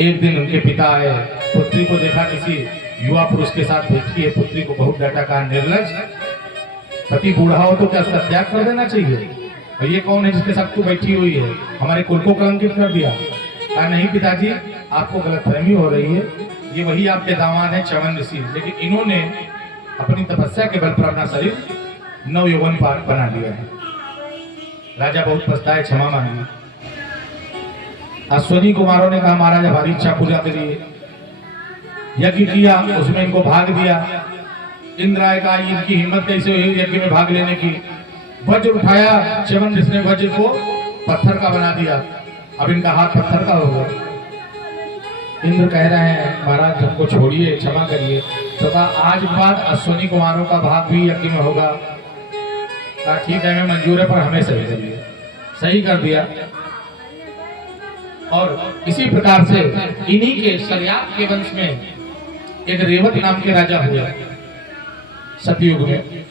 एक दिन उनके पिता आए पुत्री को देखा किसी युवा पुरुष के साथ बैठी है, पुत्री को बहुत डांटा, कहा निर्लज, पति बूढ़ा हो तो क्या उसका त्याग कर देना चाहिए, और ये कौन है जिसके साथ तू बैठी हुई है, हमारे कुल को कलंकित कर दिया। कहा नहीं पिताजी, आपको गलतफहमी हो रही है, ये वही आपके दामाद हैं च्यवन ऋषि, लेकिन इन्होंने अपनी तपस्या के बल पर अपना शरीर नवयौवन बना लिया है। राजा बहुत पछताए, क्षमा मांगी। अश्वनी कुमारों ने कहा महाराज हमारी इच्छा पूजा करिए, यज्ञ किया, उसमें इनको भाग दिया। इंद्र आए, कहा इनकी हिम्मत कैसे हुई यज्ञ में भाग लेने की, वज्र उठाया, च्यवन ऋषि ने वज्र को पत्थर का बना दिया, अब इनका हाथ पत्थर का हो गया। इंद्र कह रहे हैं महाराज हमको छोड़िए, क्षमा करिए। तो कहा आज बाद अश्वनी कुमारों का भाग भी यज्ञ में होगा। कहा ठीक है, मैं मंजूर है, पर हमें सही करिए। सही कर दिया। और इसी प्रकार से इन्हीं के सरियाप के वंश में एक रेवत नाम के राजा हुए सतयुग में।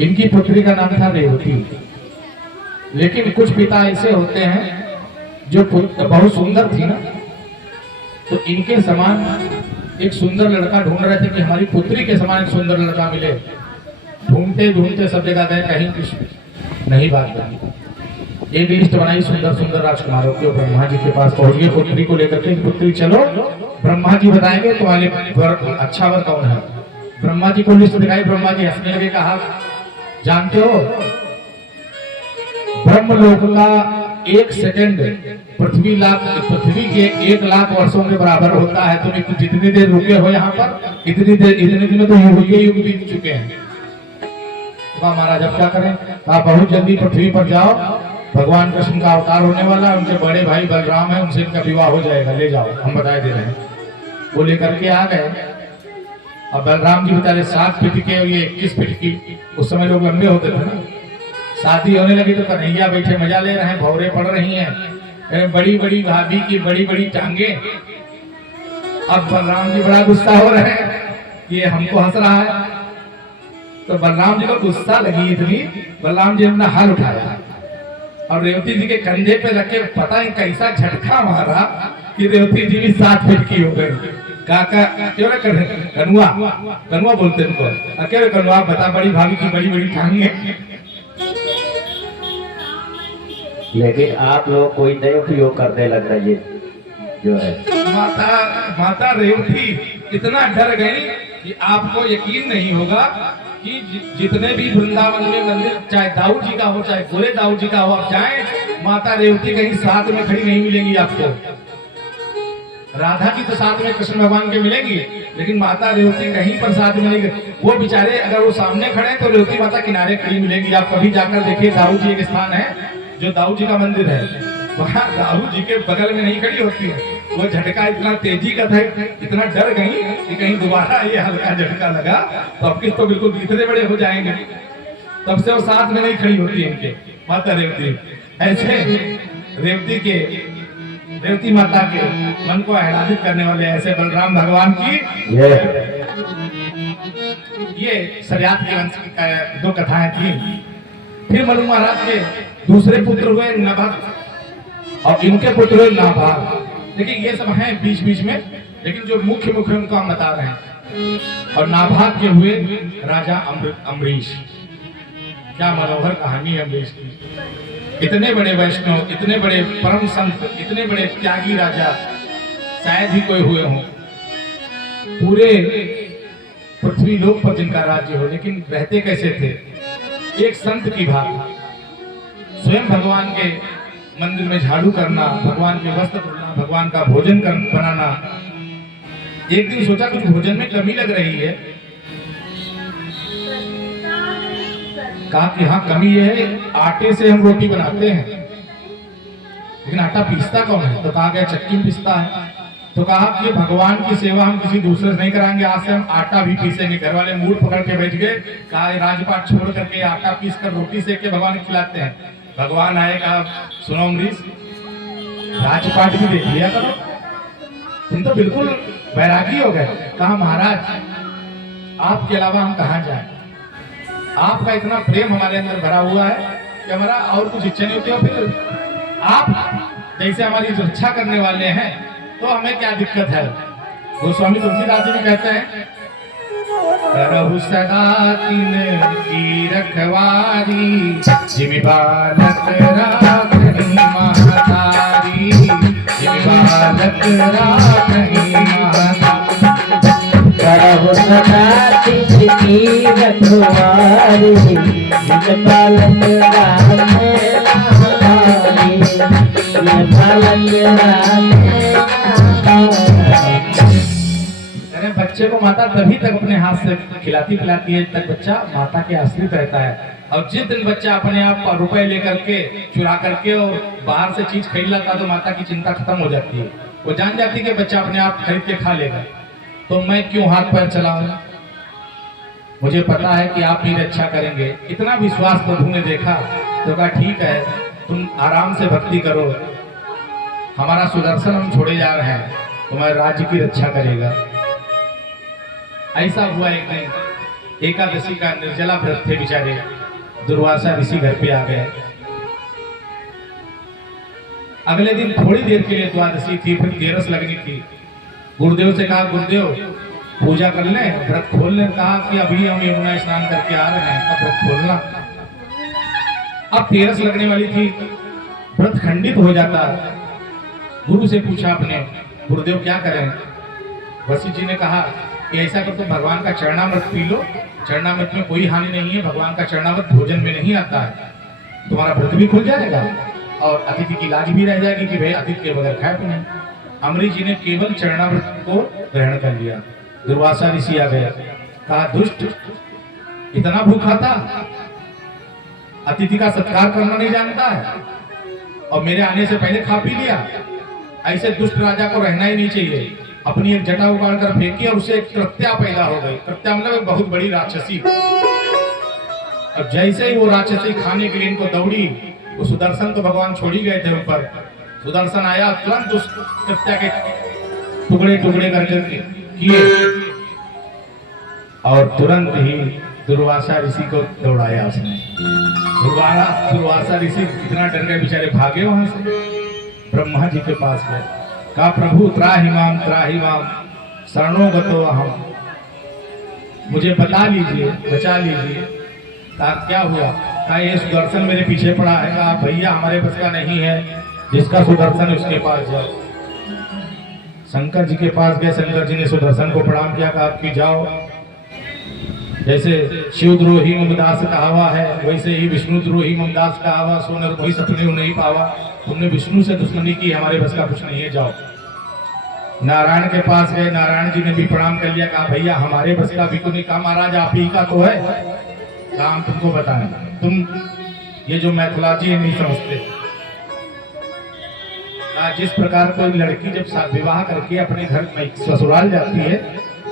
इनकी पुत्री का नाम था रेवती। लेकिन कुछ पिता ऐसे होते हैं जो बहुत सुंदर थी ना, तो इनके समान एक सुंदर लड़का ढूंढ रहे थे कि हमारी पुत्री के समान एक सुंदर लड़का मिले। ढूंढते ढूंढते सब जगह गए, कहीं कुछ नहीं बात बनी। एक लिस्ट बनाई सुंदर सुंदर राजकुमारों की, ब्रह्मा जी के पास पहुंच गए पुत्री को लेकर के। पुत्री चलो, ब्रह्मा जी बताएंगे तुम्हारे अच्छा वर कौन है। ब्रह्मा जी को लिस्ट दिखाई, ब्रह्मा जी हंसने लगे, कहा जानते हो ब्रह्मलोक का 1 सेकंड पृथ्वी के 1 लाख वर्षों के बराबर होता है। तुम जितनी देर रुके हो यहाँ पर, इतने दिनों तो युग बीत चुके हैं। कहा महाराज अब क्या करें। कहा बहुत जल्दी पृथ्वी पर जाओ, भगवान कृष्ण का अवतार होने वाला है, उनके बड़े भाई बलराम है, उनसे इनका विवाह हो जाएगा, ले जाओ, हम बताए दे रहे हैं। वो लेकर के आ गए। अब बलराम जी बेचारे 7 फीट के और ये 21 फीट की, उस समय लोग लंबे होते थे ना। शादी होने लगी तो कन्हैया बैठे मजा ले रहे हैं, भौरे पड़ रही हैं, बड़ी बड़ी भाभी की बड़ी बड़ी टांगे। अब बलराम जी बड़ा गुस्सा हो रहे हैं, ये हमको हंस रहा है। तो बलराम जी को गुस्सा लगी इतनी, बलराम जी ने अपना हाल उठाया और रेवती जी के कंधे पे रख के पता नहीं कैसा झटका मारा कि रेवती जी भी 7 फीट की हो गई। काका क्यों कनुआ, कनुआ बोलते उनको, क्यों कनुआ बता, बड़ी भाभी की बड़ी बड़ी टांगे। लेकिन आप लोग कोई नए उपयोग करने लग रहा है जो है। माता रेवती इतना डर गई कि आपको यकीन नहीं होगा कि जितने भी वृंदावन में मंदिर, चाहे दाऊद जी का हो चाहे गोरे दाऊद जी का हो, आप जाएं, माता रेवती कहीं साथ में खड़ी नहीं मिलेंगी आपको। राधा जी तो साथ में कृष्ण भगवान के मिलेंगी, लेकिन माता रेवती कहीं पर साथ मिलेंगे। वो बेचारे अगर वो सामने खड़े हैं तो रेवती माता किनारे खड़ी मिलेंगी। आप कभी जाकर देखिए, दाऊद जी एक स्थान है जो दाऊद जी का मंदिर है, वहाँ दाऊद जी के बगल में नहीं खड़ी होती है। वो झटका इतना तेजी का था, इतना डर गई कि कहीं दोबारा ये हल्का झटका लगा तो अब किस तो बिल्कुल इतने बड़े हो जाएंगे। तब से वो साथ में नहीं खड़ी होती है इनके माता रेवती। ऐसे रेवती माता के मन को आह्लादित करने वाले ऐसे बलराम भगवान की ये सरियात के वंश की 2 कथाएं थी। फिर मनु महाराज के दूसरे पुत्र हुए नभग और इनके पुत्र हुए नाभाग। देखिए ये सब हैं बीच बीच में, लेकिन जो मुख्य उनको हम बता रहे हैं। और नाभाग के हुए राजा अम्बरीश। क्या मनोहर कहानी है अम्बरीश की। इतने बड़े वैष्णव, इतने बड़े परम संत, इतने बड़े त्यागी राजा शायद ही कोई हुए हों पूरे पृथ्वी लोक पर जिनका राज्य हो। लेकिन रहते कैसे थे, एक संत की भांति स्वयं भगवान के मंदिर में झाड़ू करना, भगवान के वस्त्र धोना, भगवान का भोजन बनाना। एक दिन सोचा कुछ भोजन में कमी लग रही है, कहा कि हाँ कमी ये है, आटे से हम रोटी बनाते हैं लेकिन आटा पीसता कौन है। तो कहा गया चक्की में पीसता है। तो कहा कि भगवान की सेवा हम किसी दूसरे से नहीं कराएंगे, आज से हम आटा भी पीसेंगे। घर वाले मूड पकड़ के बैठ गए, कहा राजपाट छोड़ करके आटा पीस कर रोटी सेक के भगवान को खिलाते हैं। भगवान आए, कहा सुनो अम्बरीश, राजपाट भी देख लिया करो, तुम तो बिल्कुल बैरागी हो गए। कहा महाराज आपके अलावा हम कहाँ जाएं, आपका इतना प्रेम हमारे अंदर भरा हुआ है कि हमारा और कुछ इच्छा नहीं होती। और फिर आप जैसे हमारी रक्षा करने वाले हैं, तो हमें क्या दिक्कत है। गोस्वामी तुलसीदास जी भी कहते हैं, करहु सदा तिनकी रखवारी, जिमि बालक राखही महतारी, जिमि बालक राखही महतारी। करहु सदा तिनकी रखवारी, जिमि बालक राखही महतारी, जिमि बालक राखही महतारी। अरे बच्चे को माता तभी तक अपने हाथ से खिलाती पिलाती है तक बच्चा माता के आश्रित रहता है। और जिस दिन बच्चा अपने आप रुपए लेकर के चुरा करके और बाहर से चीज खरीद लाता तो माता की चिंता खत्म हो जाती है। वो जान जाती है कि बच्चा अपने आप खरीद के खा लेगा, तो मैं क्यों हाथ पैर चलाऊं। मुझे पता है कि आप मेरी रक्षा करेंगे। इतना विश्वास प्रभु ने देखा तो कहा ठीक है, तुम आराम से भक्ति करो, हमारा सुदर्शन हम छोड़े जा रहे हैं, तुम्हारे राज्य की रक्षा करेगा। ऐसा हुआ एक दिन एकादशी का निर्जला व्रत थे बेचारे, दुर्वासा ऋषि घर पे आ गए। अगले दिन थोड़ी देर के लिए द्वादशी थी, फिर तेरस लगनी थी। गुरुदेव से कहा, गुरुदेव पूजा कर लें, व्रत खोल लें। कहा कि अभी हम यमुना स्नान करके आ रहे हैं, अब व्रत खोलना। अब तेरस लगने वाली थी, व्रत खंडित हो जाता। गुरु से पूछा अपने, गुरुदेव क्या करें। वशिष्ठ जी ने कहा कि ऐसा कर, तो भगवान का चरणामृत पी लो, चरणामृत में कोई हानि नहीं है, भगवान का चरणामृत भोजन में नहीं आता है, तुम्हारा व्रत भी खुल जाएगा और अतिथि की लाज भी रह जाएगी कि भाई अतिथि के बगैर खाए पिए। अमरीश जी ने केवल चरणामृत को ग्रहण कर लिया। दुर्वासा ऋषि आ गया, कहा दुष्ट, इतना भूखा था, अतिथि का सत्कार करना नहीं जानता है और मेरे आने से पहले खा पी लिया। ऐसे दुष्ट राजा को रहना ही नहीं चाहिए। अपनी एक जटा उगाड़ कर फेंकी और उसे एक कृत्या पैदा हो गई। कृत्या मतलब एक बहुत बड़ी राक्षसी। अब जैसे ही वो राक्षसी खाने के लिए इनको दौड़ी, वो सुदर्शन तो भगवान छोड़ ही गए थे ऊपर। सुदर्शन आया, तुरंत उस कृत्या के टुकड़े टुकड़े करके किए और तुरंत ही दुर्वासा ऋषि को दौड़ाया उसने। दुर्वासा ऋषि इतना डर गए बेचारे, भागे वहां से, ब्रह्मा जी के पास गए। कहा प्रभु त्राहि माम शरणो गतो अहम, मुझे बता लीजिए, बचा लीजिए। कहा क्या हुआ। कहा ये सुदर्शन मेरे पीछे पड़ा है। कहा भैया हमारे बस का नहीं है, जिसका सुदर्शन उसके पास जाओ। शंकर जी के पास गए, शंकर जी ने सुदर्शन को प्रणाम किया, कहा कि जाओ। जैसे शिवद्रोही ममदास कहावा है, वैसे ही विष्णुद्रोही ममदास कहावा, सोनर कोई सपने नहीं पावा। तुमने विष्णु से दुश्मनी की, हमारे बस का कुछ नहीं है, जाओ। नारायण के पास गए, नारायण जी ने भी प्रणाम कर लिया, कहा भैया हमारे बस का भी तो नहीं। कहा महाराज आप ही का तो है, काम तुमको बताएं, तुम ये जो मैथोलॉजी है नहीं समझते। जिस प्रकार कोई लड़की जब विवाह करके अपने घर में ससुराल जाती है,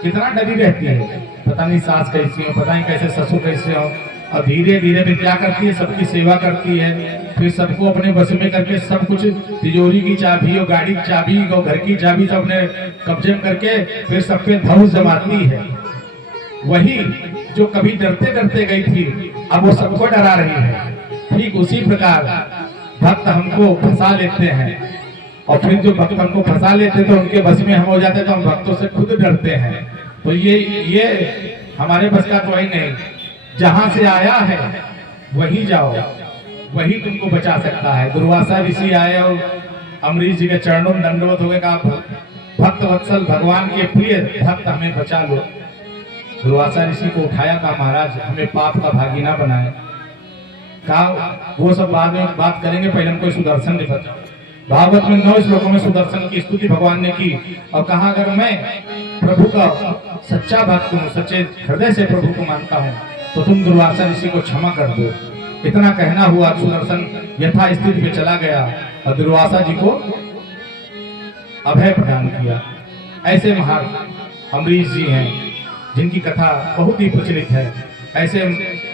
कितना डरी रहती है, पता नहीं सास कैसी हो, पता नहीं कैसे ससुर कैसे हो। और धीरे धीरे फिर क्या करती है, सबकी सेवा करती है, फिर सबको अपने बस में करके सब कुछ, तिजोरी की चाबी और गाड़ी की चाबी और घर की चाबी सब अपने कब्जे में करके फिर सबके धौस जमाती है। वही जो कभी डरते डरते गई थी, अब वो सबको डरा रही है। ठीक उसी प्रकार भक्त हमको फंसा लेते हैं और फिर जो भक्त हमको फंसा लेते तो उनके बस में हम हो जाते, तो हम भक्तों से खुद डरते हैं। तो ये हमारे बस का तो ही नहीं। जहां से आया है वही जाओ, वही तुमको बचा सकता है। दुर्वासा ऋषि आए और अमरीश जी के चरणों में दंडवत हो गए, कहा भक्त वत्सल भगवान के प्रिय भक्त हमें बचा लो। दुर्वासा ऋषि को उठाया, कहा महाराज हमें पाप का भागी ना बनाए। कहा वो सब बाद में बात करेंगे, पहले हमको सुदर्शन दिखाओ। भागवत में 9 श्लोकों में सुदर्शन की स्तुति भगवान ने की और कहा अगर मैं प्रभु का सच्चा भक्त हूँ, सच्चे हृदय से प्रभु को मानता हूँ, तो तुम दुर्वासा ऋषि को क्षमा कर दो। इतना कहना हुआ, सुदर्शन यथा स्थिति में चला गया और दुर्वासा जी को अभय प्रदान किया। ऐसे महान अमरीश जी हैं जिनकी कथा बहुत ही प्रचलित है। ऐसे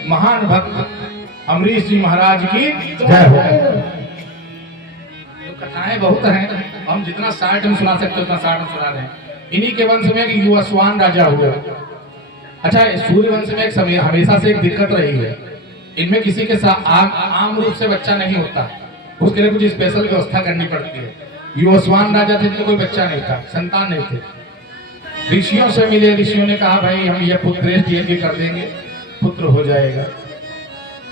महान भक्त अमरीश जी महाराज की जय हो। कथाएं बहुत हैं, हम जितना शार्ट में सुना सकते उतना शार्ट में सुना रहे हैं। इन्हीं के वंश में एक युवास्वान राजा हुआ। अच्छा, सूर्य वंश में एक समय हमेशा से एक दिक्कत रही है, इनमें किसी के साथ आम रूप से बच्चा नहीं होता, उसके लिए कुछ स्पेशल व्यवस्था करनी पड़ती है। युवस्वान राजा थे, इनको कोई बच्चा नहीं था, संतान नहीं थे। ऋषियों से मिले, ऋषियों ने कहा भाई हम ये पुत्रेष्ट यज्ञ कर देंगे, पुत्र हो जाएगा।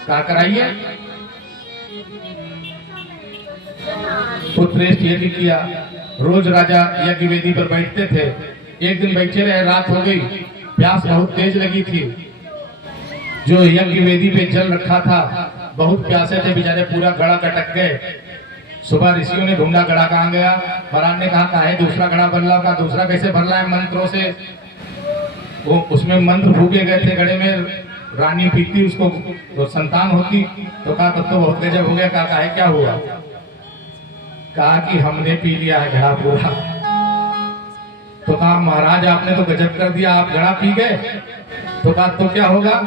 कहा कराइए। पुत्रेष्ट यज्ञ किया। रोज राजा यज्ञ वेदी पर बैठते थे। एक दिन बैठे रहे, रात हो गई, प्यास बहुत तेज लगी थी। जो यज्ञ वेदी पे जल रखा था, बहुत प्यासे थे बेचारे, पूरा घड़ा कटक गए। सुबह ऋषियों ने ढूंढा घड़ा कहाँ गया। महाराज ने कहा है दूसरा घड़ा भर ला। का दूसरा कैसे भर रहा है? मंत्रों से। वो उसमें मंत्र फूके गए थे घड़े में, रानी पीती उसको तो संतान होती। तो कहा तब तो बहुत गजब हो गया। कहा है क्या हुआ? कहा कि हमने पी लिया है घड़ा पूरा। तो कहा महाराज आपने तो गजब कर दिया, आप घड़ा पी गए। तो कहा तो क्या होगा?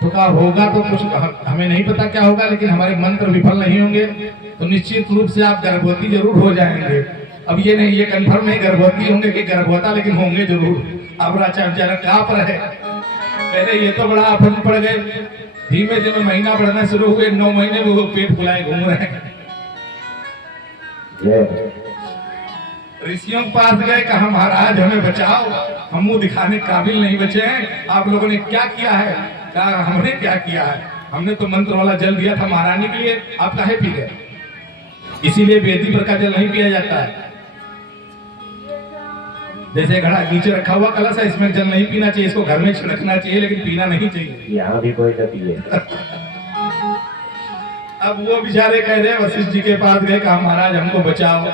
तो कहा होगा तो कुछ हमें नहीं पता क्या होगा, लेकिन हमारे मंत्र विफल नहीं होंगे तो निश्चित रूप से आप गर्भवती जरूर हो जाएंगे। अब ये नहीं, ये कंफर्म नहीं गर्भवती होंगे कि गर्भवता, लेकिन होंगे जरूर। अब राजा बेचारा कांप रहे, कह रहे ये तो बड़ा आफत पड़ गए। धीमे धीमे महीना बढ़ना शुरू हुए, 9 महीने में वो पेट फुलाए घूम रहे हैं। ऋषियों के पास गए, कहा महाराज हमें बचाओ, हम मुंह दिखाने काबिल नहीं बचे हैं, आप लोगों ने क्या किया है? कहा हमने क्या किया है, हमने तो मंत्र वाला जल दिया था महारानी के लिए, आप काहे पी गए? इसीलिए वेदी पर का जल नहीं पिया जाता है। जैसे घड़ा नीचे रखा हुआ कलश है, इसमें जल नहीं पीना चाहिए, इसको घर में छिड़कना चाहिए, लेकिन पीना नहीं चाहिए। यहाँ भी कोई तो पिए। अब वो बेचारे कह रहे वशिष्ठ जी के पास गए, कहा महाराज हमको बचाओ।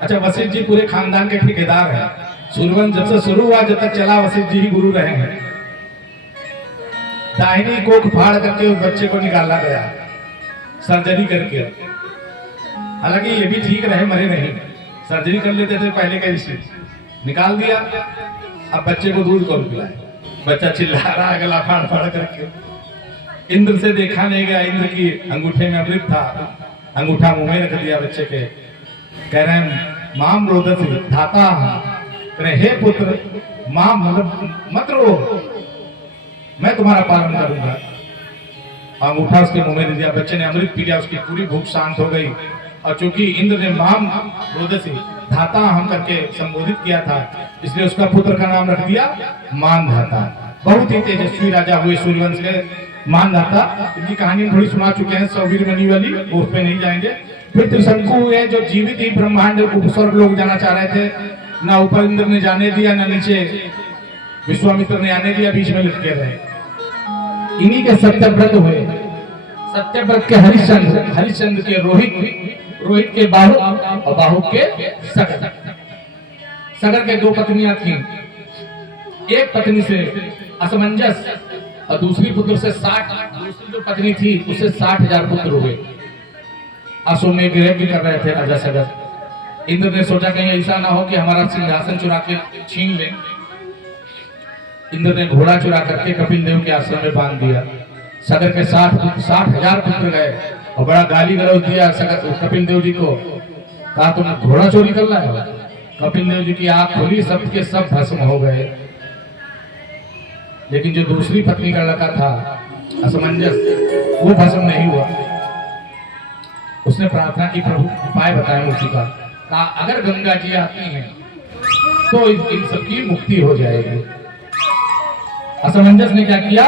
अच्छा, वशिष्ठ जी पूरे खानदान के ठेकेदार हैं। सूर्यवंश जब से शुरू हुआ, जब तक चला, वशिष्ठ जी ही गुरु रहे हैं। दाहिनी कोख फाड़ करके उस बच्चे को निकाला गया, सर्जरी करके। हालांकि ये भी ठीक रहे, मरे नहीं। सर्जरी कर लेते थे पहले के ऋषि, निकाल दिया। अब बच्चे को दूध कौन पिलाए? बच्चा चिल्ला रहा है गला फाड़ फाड़ करके। इंद्र से देखा नहीं गया, इंद्र की अंगूठे में अमृत था, अंगूठा मुंह में रख दिया बच्चे के। कह रहे हैं माम रोदसी धाता, कह रहे हे पुत्र माम मत रो, मैं तुम्हारा पालन करूंगा। अंगूठा उसके मुंह में दे दिया, बच्चे ने अमृत पी लिया, उसकी पूरी भूख शांत हो गई। और चूंकि इंद्र ने माम रोदसी धाता हम करके संबोधित किया था, इसलिए उसका पुत्र का नाम रख दिया मानधाता। बहुत ही तेजस्वी राजा हुए सूर्यवंश के मानधाता। इनकी कहानी थोड़ी सुना चुके हैं, सौवीर मणि वाली, उस पे नहीं जाएंगे। फिर त्रिशंकु हुए जो जीवित ही ब्रह्मांड स्वर्ग लोग जाना चाह रहे थे, ना ऊपर इंद्र ने जाने दिया, ना नीचे विश्वामित्र ने आने दिया, बीच में लटके रहे। इन्हीं के सत्यव्रत हुए। सत्यव्रत के हरिश्चंद्र, हरिश्चंद्र के रोहित, रोहित के बाहु और बाहु के सगर। सगर के 2 पत्नियां थीं। एक पत्नी से असमंजस और दूसरी पुत्र से 60, दूसरी जो पत्नी थी उससे 60,000 पुत्र हुए। अश्वमेध यज्ञ कर रहे थे राजा सगर। इंद्र ने सोचा कहीं ऐसा ना हो कि हमारा सिंहासन चुरा के छीन ले। इंद्र ने घोड़ा चुरा करके कपिल देव के आश्रम में बांध दिया। सगर के 60,000 पुत्र गए और बड़ा गाली गलौज दिया सगर कपिल देव जी को। कहा तुम घोड़ा चोरी कर रहे हो? कपिल देव जी की आंख खुली, सब के सब भस्म हो गए। लेकिन जो दूसरी पत्नी का लड़का था असमंजस, वो भस्म नहीं हुआ। उसने प्रार्थना की प्रभु उपाय बताया मुक्ति का। कहा अगर गंगा जी आती हैं तो इन सबकी मुक्ति हो जाएगी। असमंजस ने क्या किया?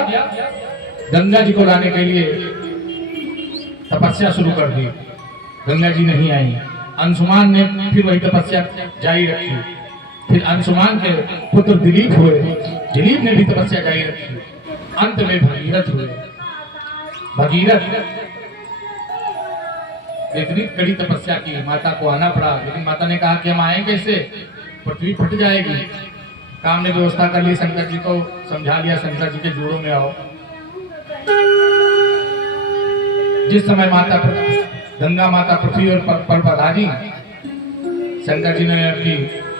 गंगा जी को लाने के लिए तपस्या शुरू कर दी। गंगा जी नहीं आई। अंशुमान ने फिर वही तपस्या जारी रखी। फिर अंशुमान के पुत्र दिलीप हुए, दिलीप ने भी तपस्या जारी रखी। अंत में भगीरथ हुए। भगीरथ इतनी कड़ी तपस्या की, माता को आना पड़ा, लेकिन माता ने कहा कि हम आए कैसे, पृथ्वी फट जाएगी। काम ने व्यवस्था कर ली, शंकर जी को समझा लिया, शंकर जी के जोड़ों में आओ। जिस समय माता गंगा माता पृथ्वी पर पधारी, शंकर जी ने अपनी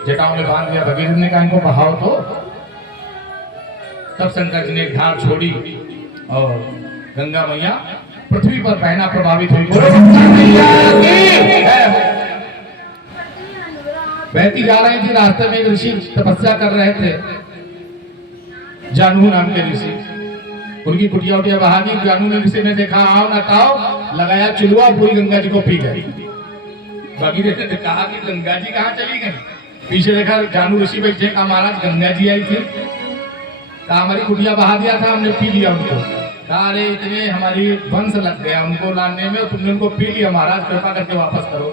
जटाओं में बांध लिया। भगीरथ ने कहा इनको बहाओ तो। तब शंकर जी ने एक धार छोड़ी और गंगा मैया पृथ्वी पर बहना प्रभावित हुई। बहती जा रही थी। रास्ते में एक ऋषि तपस्या कर रहे थे, जानू नाम के ऋषि। उनकी कुटिया उटिया बहा दी। जानू ने ऋषि ने देखा, आओ ना ताओ, लगाया चिलुआ, पूरी गंगा जी को पी गई। भगीरथ ने कहा कि गंगा जी कहाँ चली गई। पीछे देखा जानू ऋषि बैठे, कहा महाराज गंगा जी आई थी। कहा हमारी कुटिया बहा दिया था, हमने पी लिया उनको। कहा अरे इतने हमारी वंश लग गया उनको लाने में, तुमने उनको पी लिया महाराज, कृपा करके वापस करो।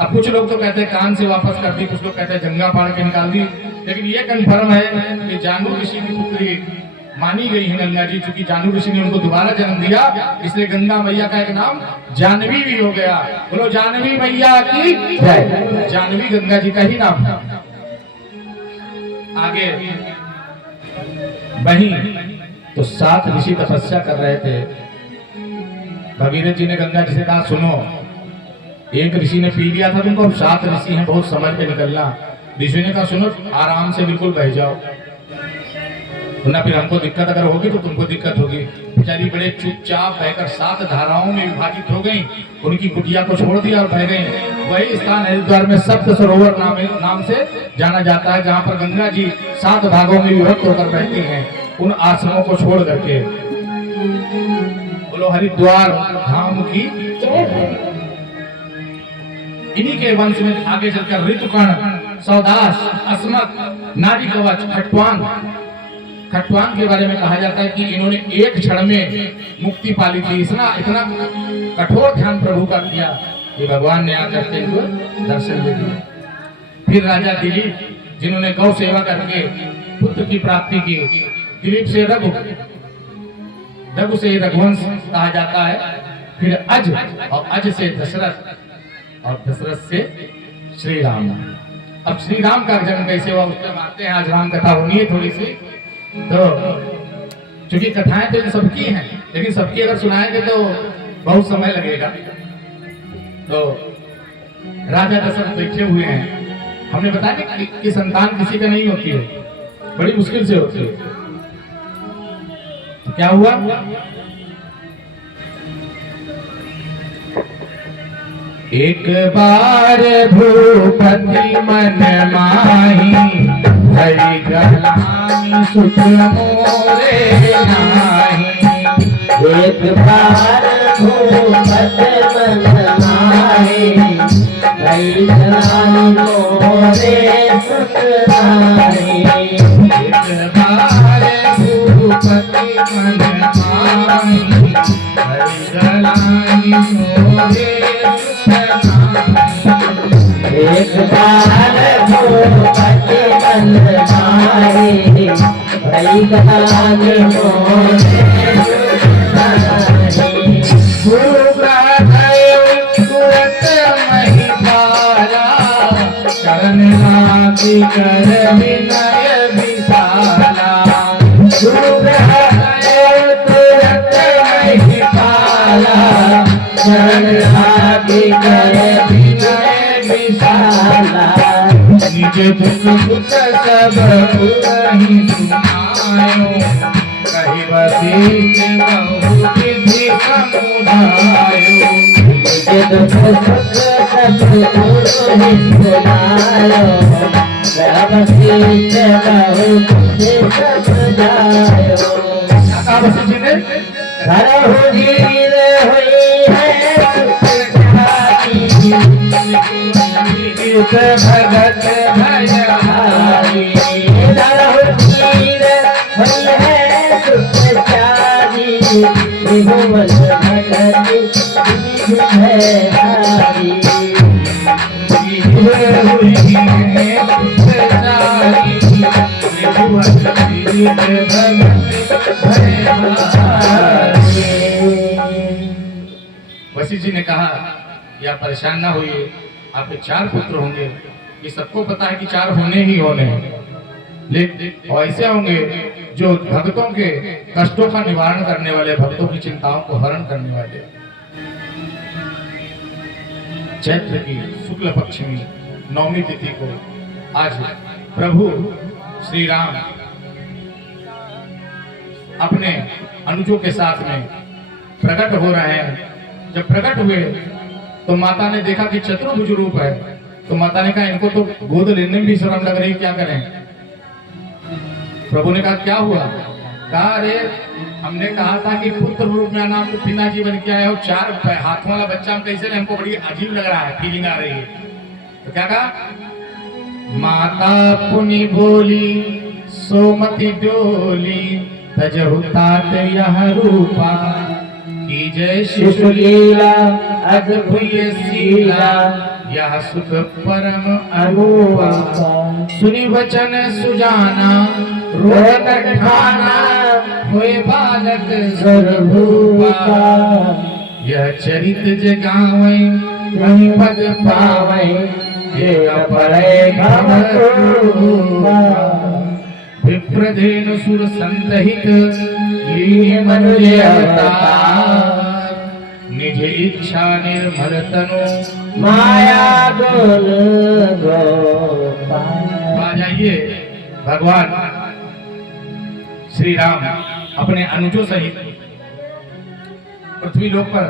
अब कुछ लोग तो कहते हैं कान से वापस कर दी, कुछ लोग कहते हैं जंगा फाड़ के निकाल दी, लेकिन ये कंफर्म है कि जानू ऋषि की पुत्री मानी गई है गंगा जी, क्योंकि जानू ऋषि ने उनको दोबारा जन्म दिया, इसलिए गंगा मैया का एक नाम जानवी भी हो गया। बोलो जानवी मैया की जय। जानवी गंगा जी का ही नाम था। आगे वहीं तो 7 ऋषि तपस्या कर रहे थे। भगीरथ जी ने गंगा जी से कहा सुनो, एक ऋषि ने पी लिया था तुमको, अब 7 ऋषि हैं, बहुत समझ के निकलना। ऋषि ने कहा सुनो आराम से बिल्कुल बह जाओ, वरना फिर हमको दिक्कत अगर होगी तो तुमको दिक्कत होगी। बेचारी बड़े चुपचाप बहकर 7 धाराओं में विभाजित हो गई, उनकी कुटिया को छोड़ दिया और बह गई। वही स्थान हरिद्वार में सप्त सरोवर नाम से जाना जाता है, जहाँ पर गंगा जी 7 भागों में विभक्त होकर बहती हैं, उन आश्रमों को छोड़ करके। बोलो हरिद्वार धाम की। इन्हीं के वंश में आगे चलकर ऋतुकर्ण, सौदास, अस्मक, नारी कवच, खटवान के बारे में कहा जाता है कि इन्होंने एक क्षण में मुक्ति पाली थी। इतना कठोर ध्यान प्रभु का किया कि भगवान ने आकर के इनको दर्शन दे दिए। फिर राजा दिलीप, जिन्होंने गौ सेवा करके पुत्र की प्राप्ति की। दिलीप से रघु से रघुवंश कहा जाता है। फिर अज, और अज से दशरथ, और दशरथ से श्री राम। अब श्री राम का जन्म कैसे हुआ उसमें मानते हैं, आज राम कथा होनी है थोड़ी सी। तो चूंकि कथाएं तो सबकी हैं, लेकिन सबकी अगर सुनाएंगे तो बहुत समय लगेगा। तो राजा दशरथ बैठे हुए हैं। हमने बताया कि संतान किसी का नहीं होती है, बड़ी मुश्किल से होती है। तो क्या हुआ, एक बार भूपति मन माही, हरि गलामी सुख मोरे नाही। एक बार भूपति मन माही, हरि गलामी मोरे सुख नाही। एक बार भूपति मन माही, हरि गलामी मोरे एक बार भूपति मन माही, हरि गलामी मोरे सुख नाही। चरण लागी कर विनय विशाला। चरण लागी कर विनय विशाला। निज दुख सुख सब पुरहि सुनायो, कहि वशिष्ठ बहु विधि समुदायो। निज दुख सुख सब पुरहि सुनायो, कहि वशिष्ठ बहु विधि समुदायो। कहा वशिष्ठ जी ने, धरहु धीर हुई है भगत भयहारी। धरहु धीर हुई है सुखचारी, त्रिभुवन भगत भयहारी। वशिष्ठ जी ने कहा कि आप परेशान ना होइए, आपके 4 पुत्र होंगे। ये सबको पता है कि 4 होने ही होने हैं, लेकिन ऐसे होंगे जो भक्तों के कष्टों का निवारण करने वाले, भक्तों की चिंताओं को हरण करने वाले। चैत्र की शुक्ल पक्ष में 9वीं तिथि को आज प्रभु श्री राम अपने अनुजों के साथ में प्रकट हो रहे हैं। जब प्रकट हुए तो माता ने देखा कि चतुर्भुज रूप है, तो माता ने कहा इनको तो गोद लेने में भी शर्म लग रही, क्या करें। प्रभु ने कहा क्या हुआ, कहा अरे हमने कहा था कि पुत्र रूप में नाम तो पिताजी बन के आए हो, 4 हाथों वाला बच्चा हम कैसे लें? हमको बड़ी अजीब लग रहा है, फीलिंग आ रही है। तो क्या कहा? माता पुनि बोली सोमति डोली तजहु तात यह रूपा की जय शिशु लीला अद्भुत शीला यह सुख परम अनूपा। सुनि वचन सुजाना रोत ठाना हुए बालक सर्वभूपा। यह चरित जगावे वही पद पावे ये पड़े विप्रधेनु सुर संतहित लीन मनुज अवतार निज इच्छा निर्मल तनु माया गुण गोपाल। आ जाइए, भगवान श्री राम अपने अनुजों सहित पृथ्वी लोक पर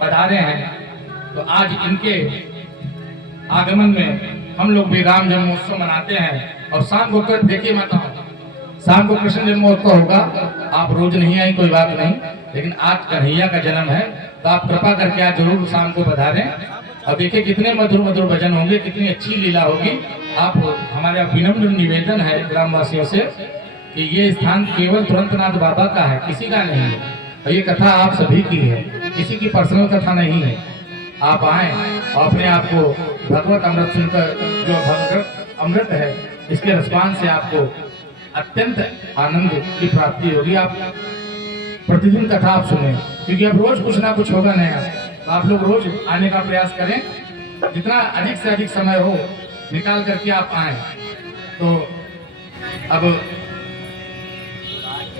पधारे हैं। तो आज इनके आगमन में हम लोग भी राम जन्मोत्सव मनाते हैं। और शाम को कर देखिए माता, शाम को कृष्ण जन्मोत्सव होगा। आप रोज नहीं आई कोई बात नहीं, लेकिन आज कन्हैया का जन्म है, तो आप कृपा करके आज जरूर शाम को पधारें और देखिए कितने मधुर मधुर भजन होंगे, कितनी अच्छी लीला होगी। आप हमारा विनम्र निवेदन है ग्रामवासियों से कि ये स्थान केवल तुरंतनाथ बाबा का है, किसी का नहीं है। और ये कथा आप सभी की है, किसी की पर्सनल कथा नहीं है। आप आए और अपने आप को भगवत अमृत सुनकर, जो भगवत अमृत है इसके रसपान से आपको अत्यंत आनंद की प्राप्ति होगी। आप प्रतिदिन कथा आप सुने, क्योंकि अब रोज कुछ ना कुछ होगा नया। तो आप लोग रोज आने का प्रयास करें, जितना अधिक से अधिक समय हो निकाल करके आप आए। तो अब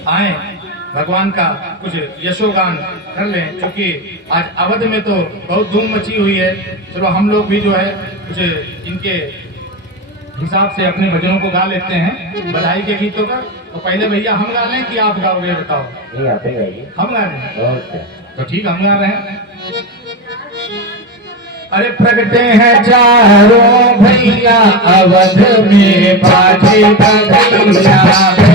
आए, भगवान का कुछ यशोगान कर लें, क्योंकि आज अवध में तो बहुत धूम मची हुई है। चलो हम लोग भी जो है कुछ इनके हिसाब से अपने भजनों को गा लेते हैं, बधाई के गीतों का। तो पहले भैया हम गा लें कि आप गाओगे? बताओ। हम गा लें? तो ठीक, हम गा रहे हैं। अरे प्रगटे हैं चारों भैया अवध में बाजे बधैया।